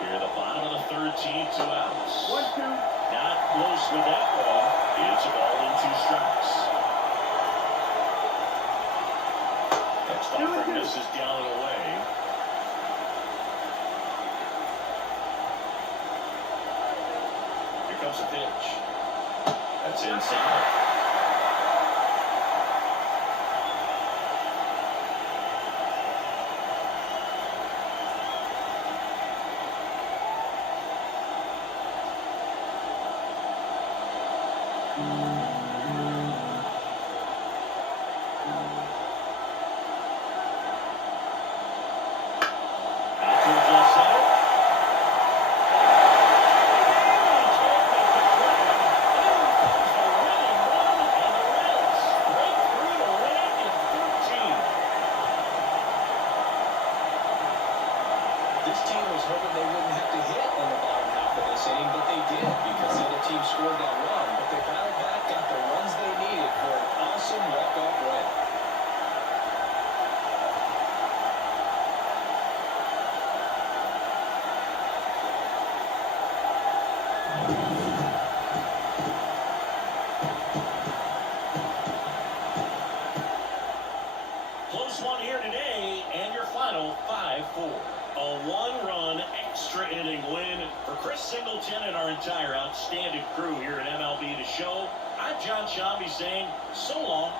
Here, the bottom of the 13th, 2 outs. 1-2. Not close with that one. It's a ball and 2 strikes. Next offering misses down and away. Here comes a pitch. That's inside. This team was hoping they wouldn't have to hit in the bottom half of this inning, but they did because the other team scored that run. But they battled back, got the runs they needed for an awesome walk-off win. Close one here today, and your final 5-4. A 1-run extra inning win for Chris Singleton and our entire outstanding crew here at MLB The Show. I'm John Shambi saying so long.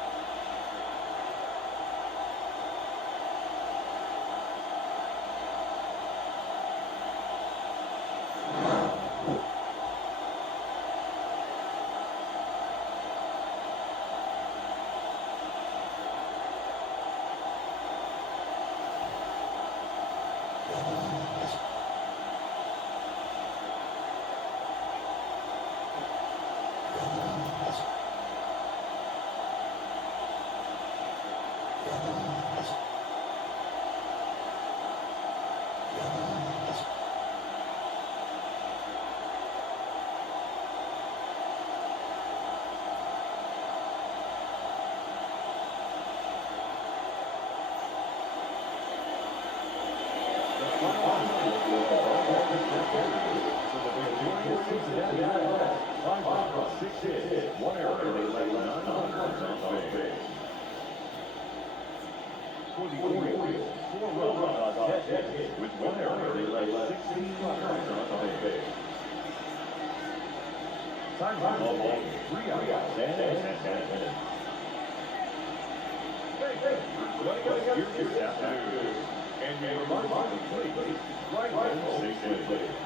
One error, for the Orioles, 4 runs on hit. With 1 error, they left 16 runners on base. Time ball, 3 outs, and Here's this afternoon. And we remind you, please, right, 6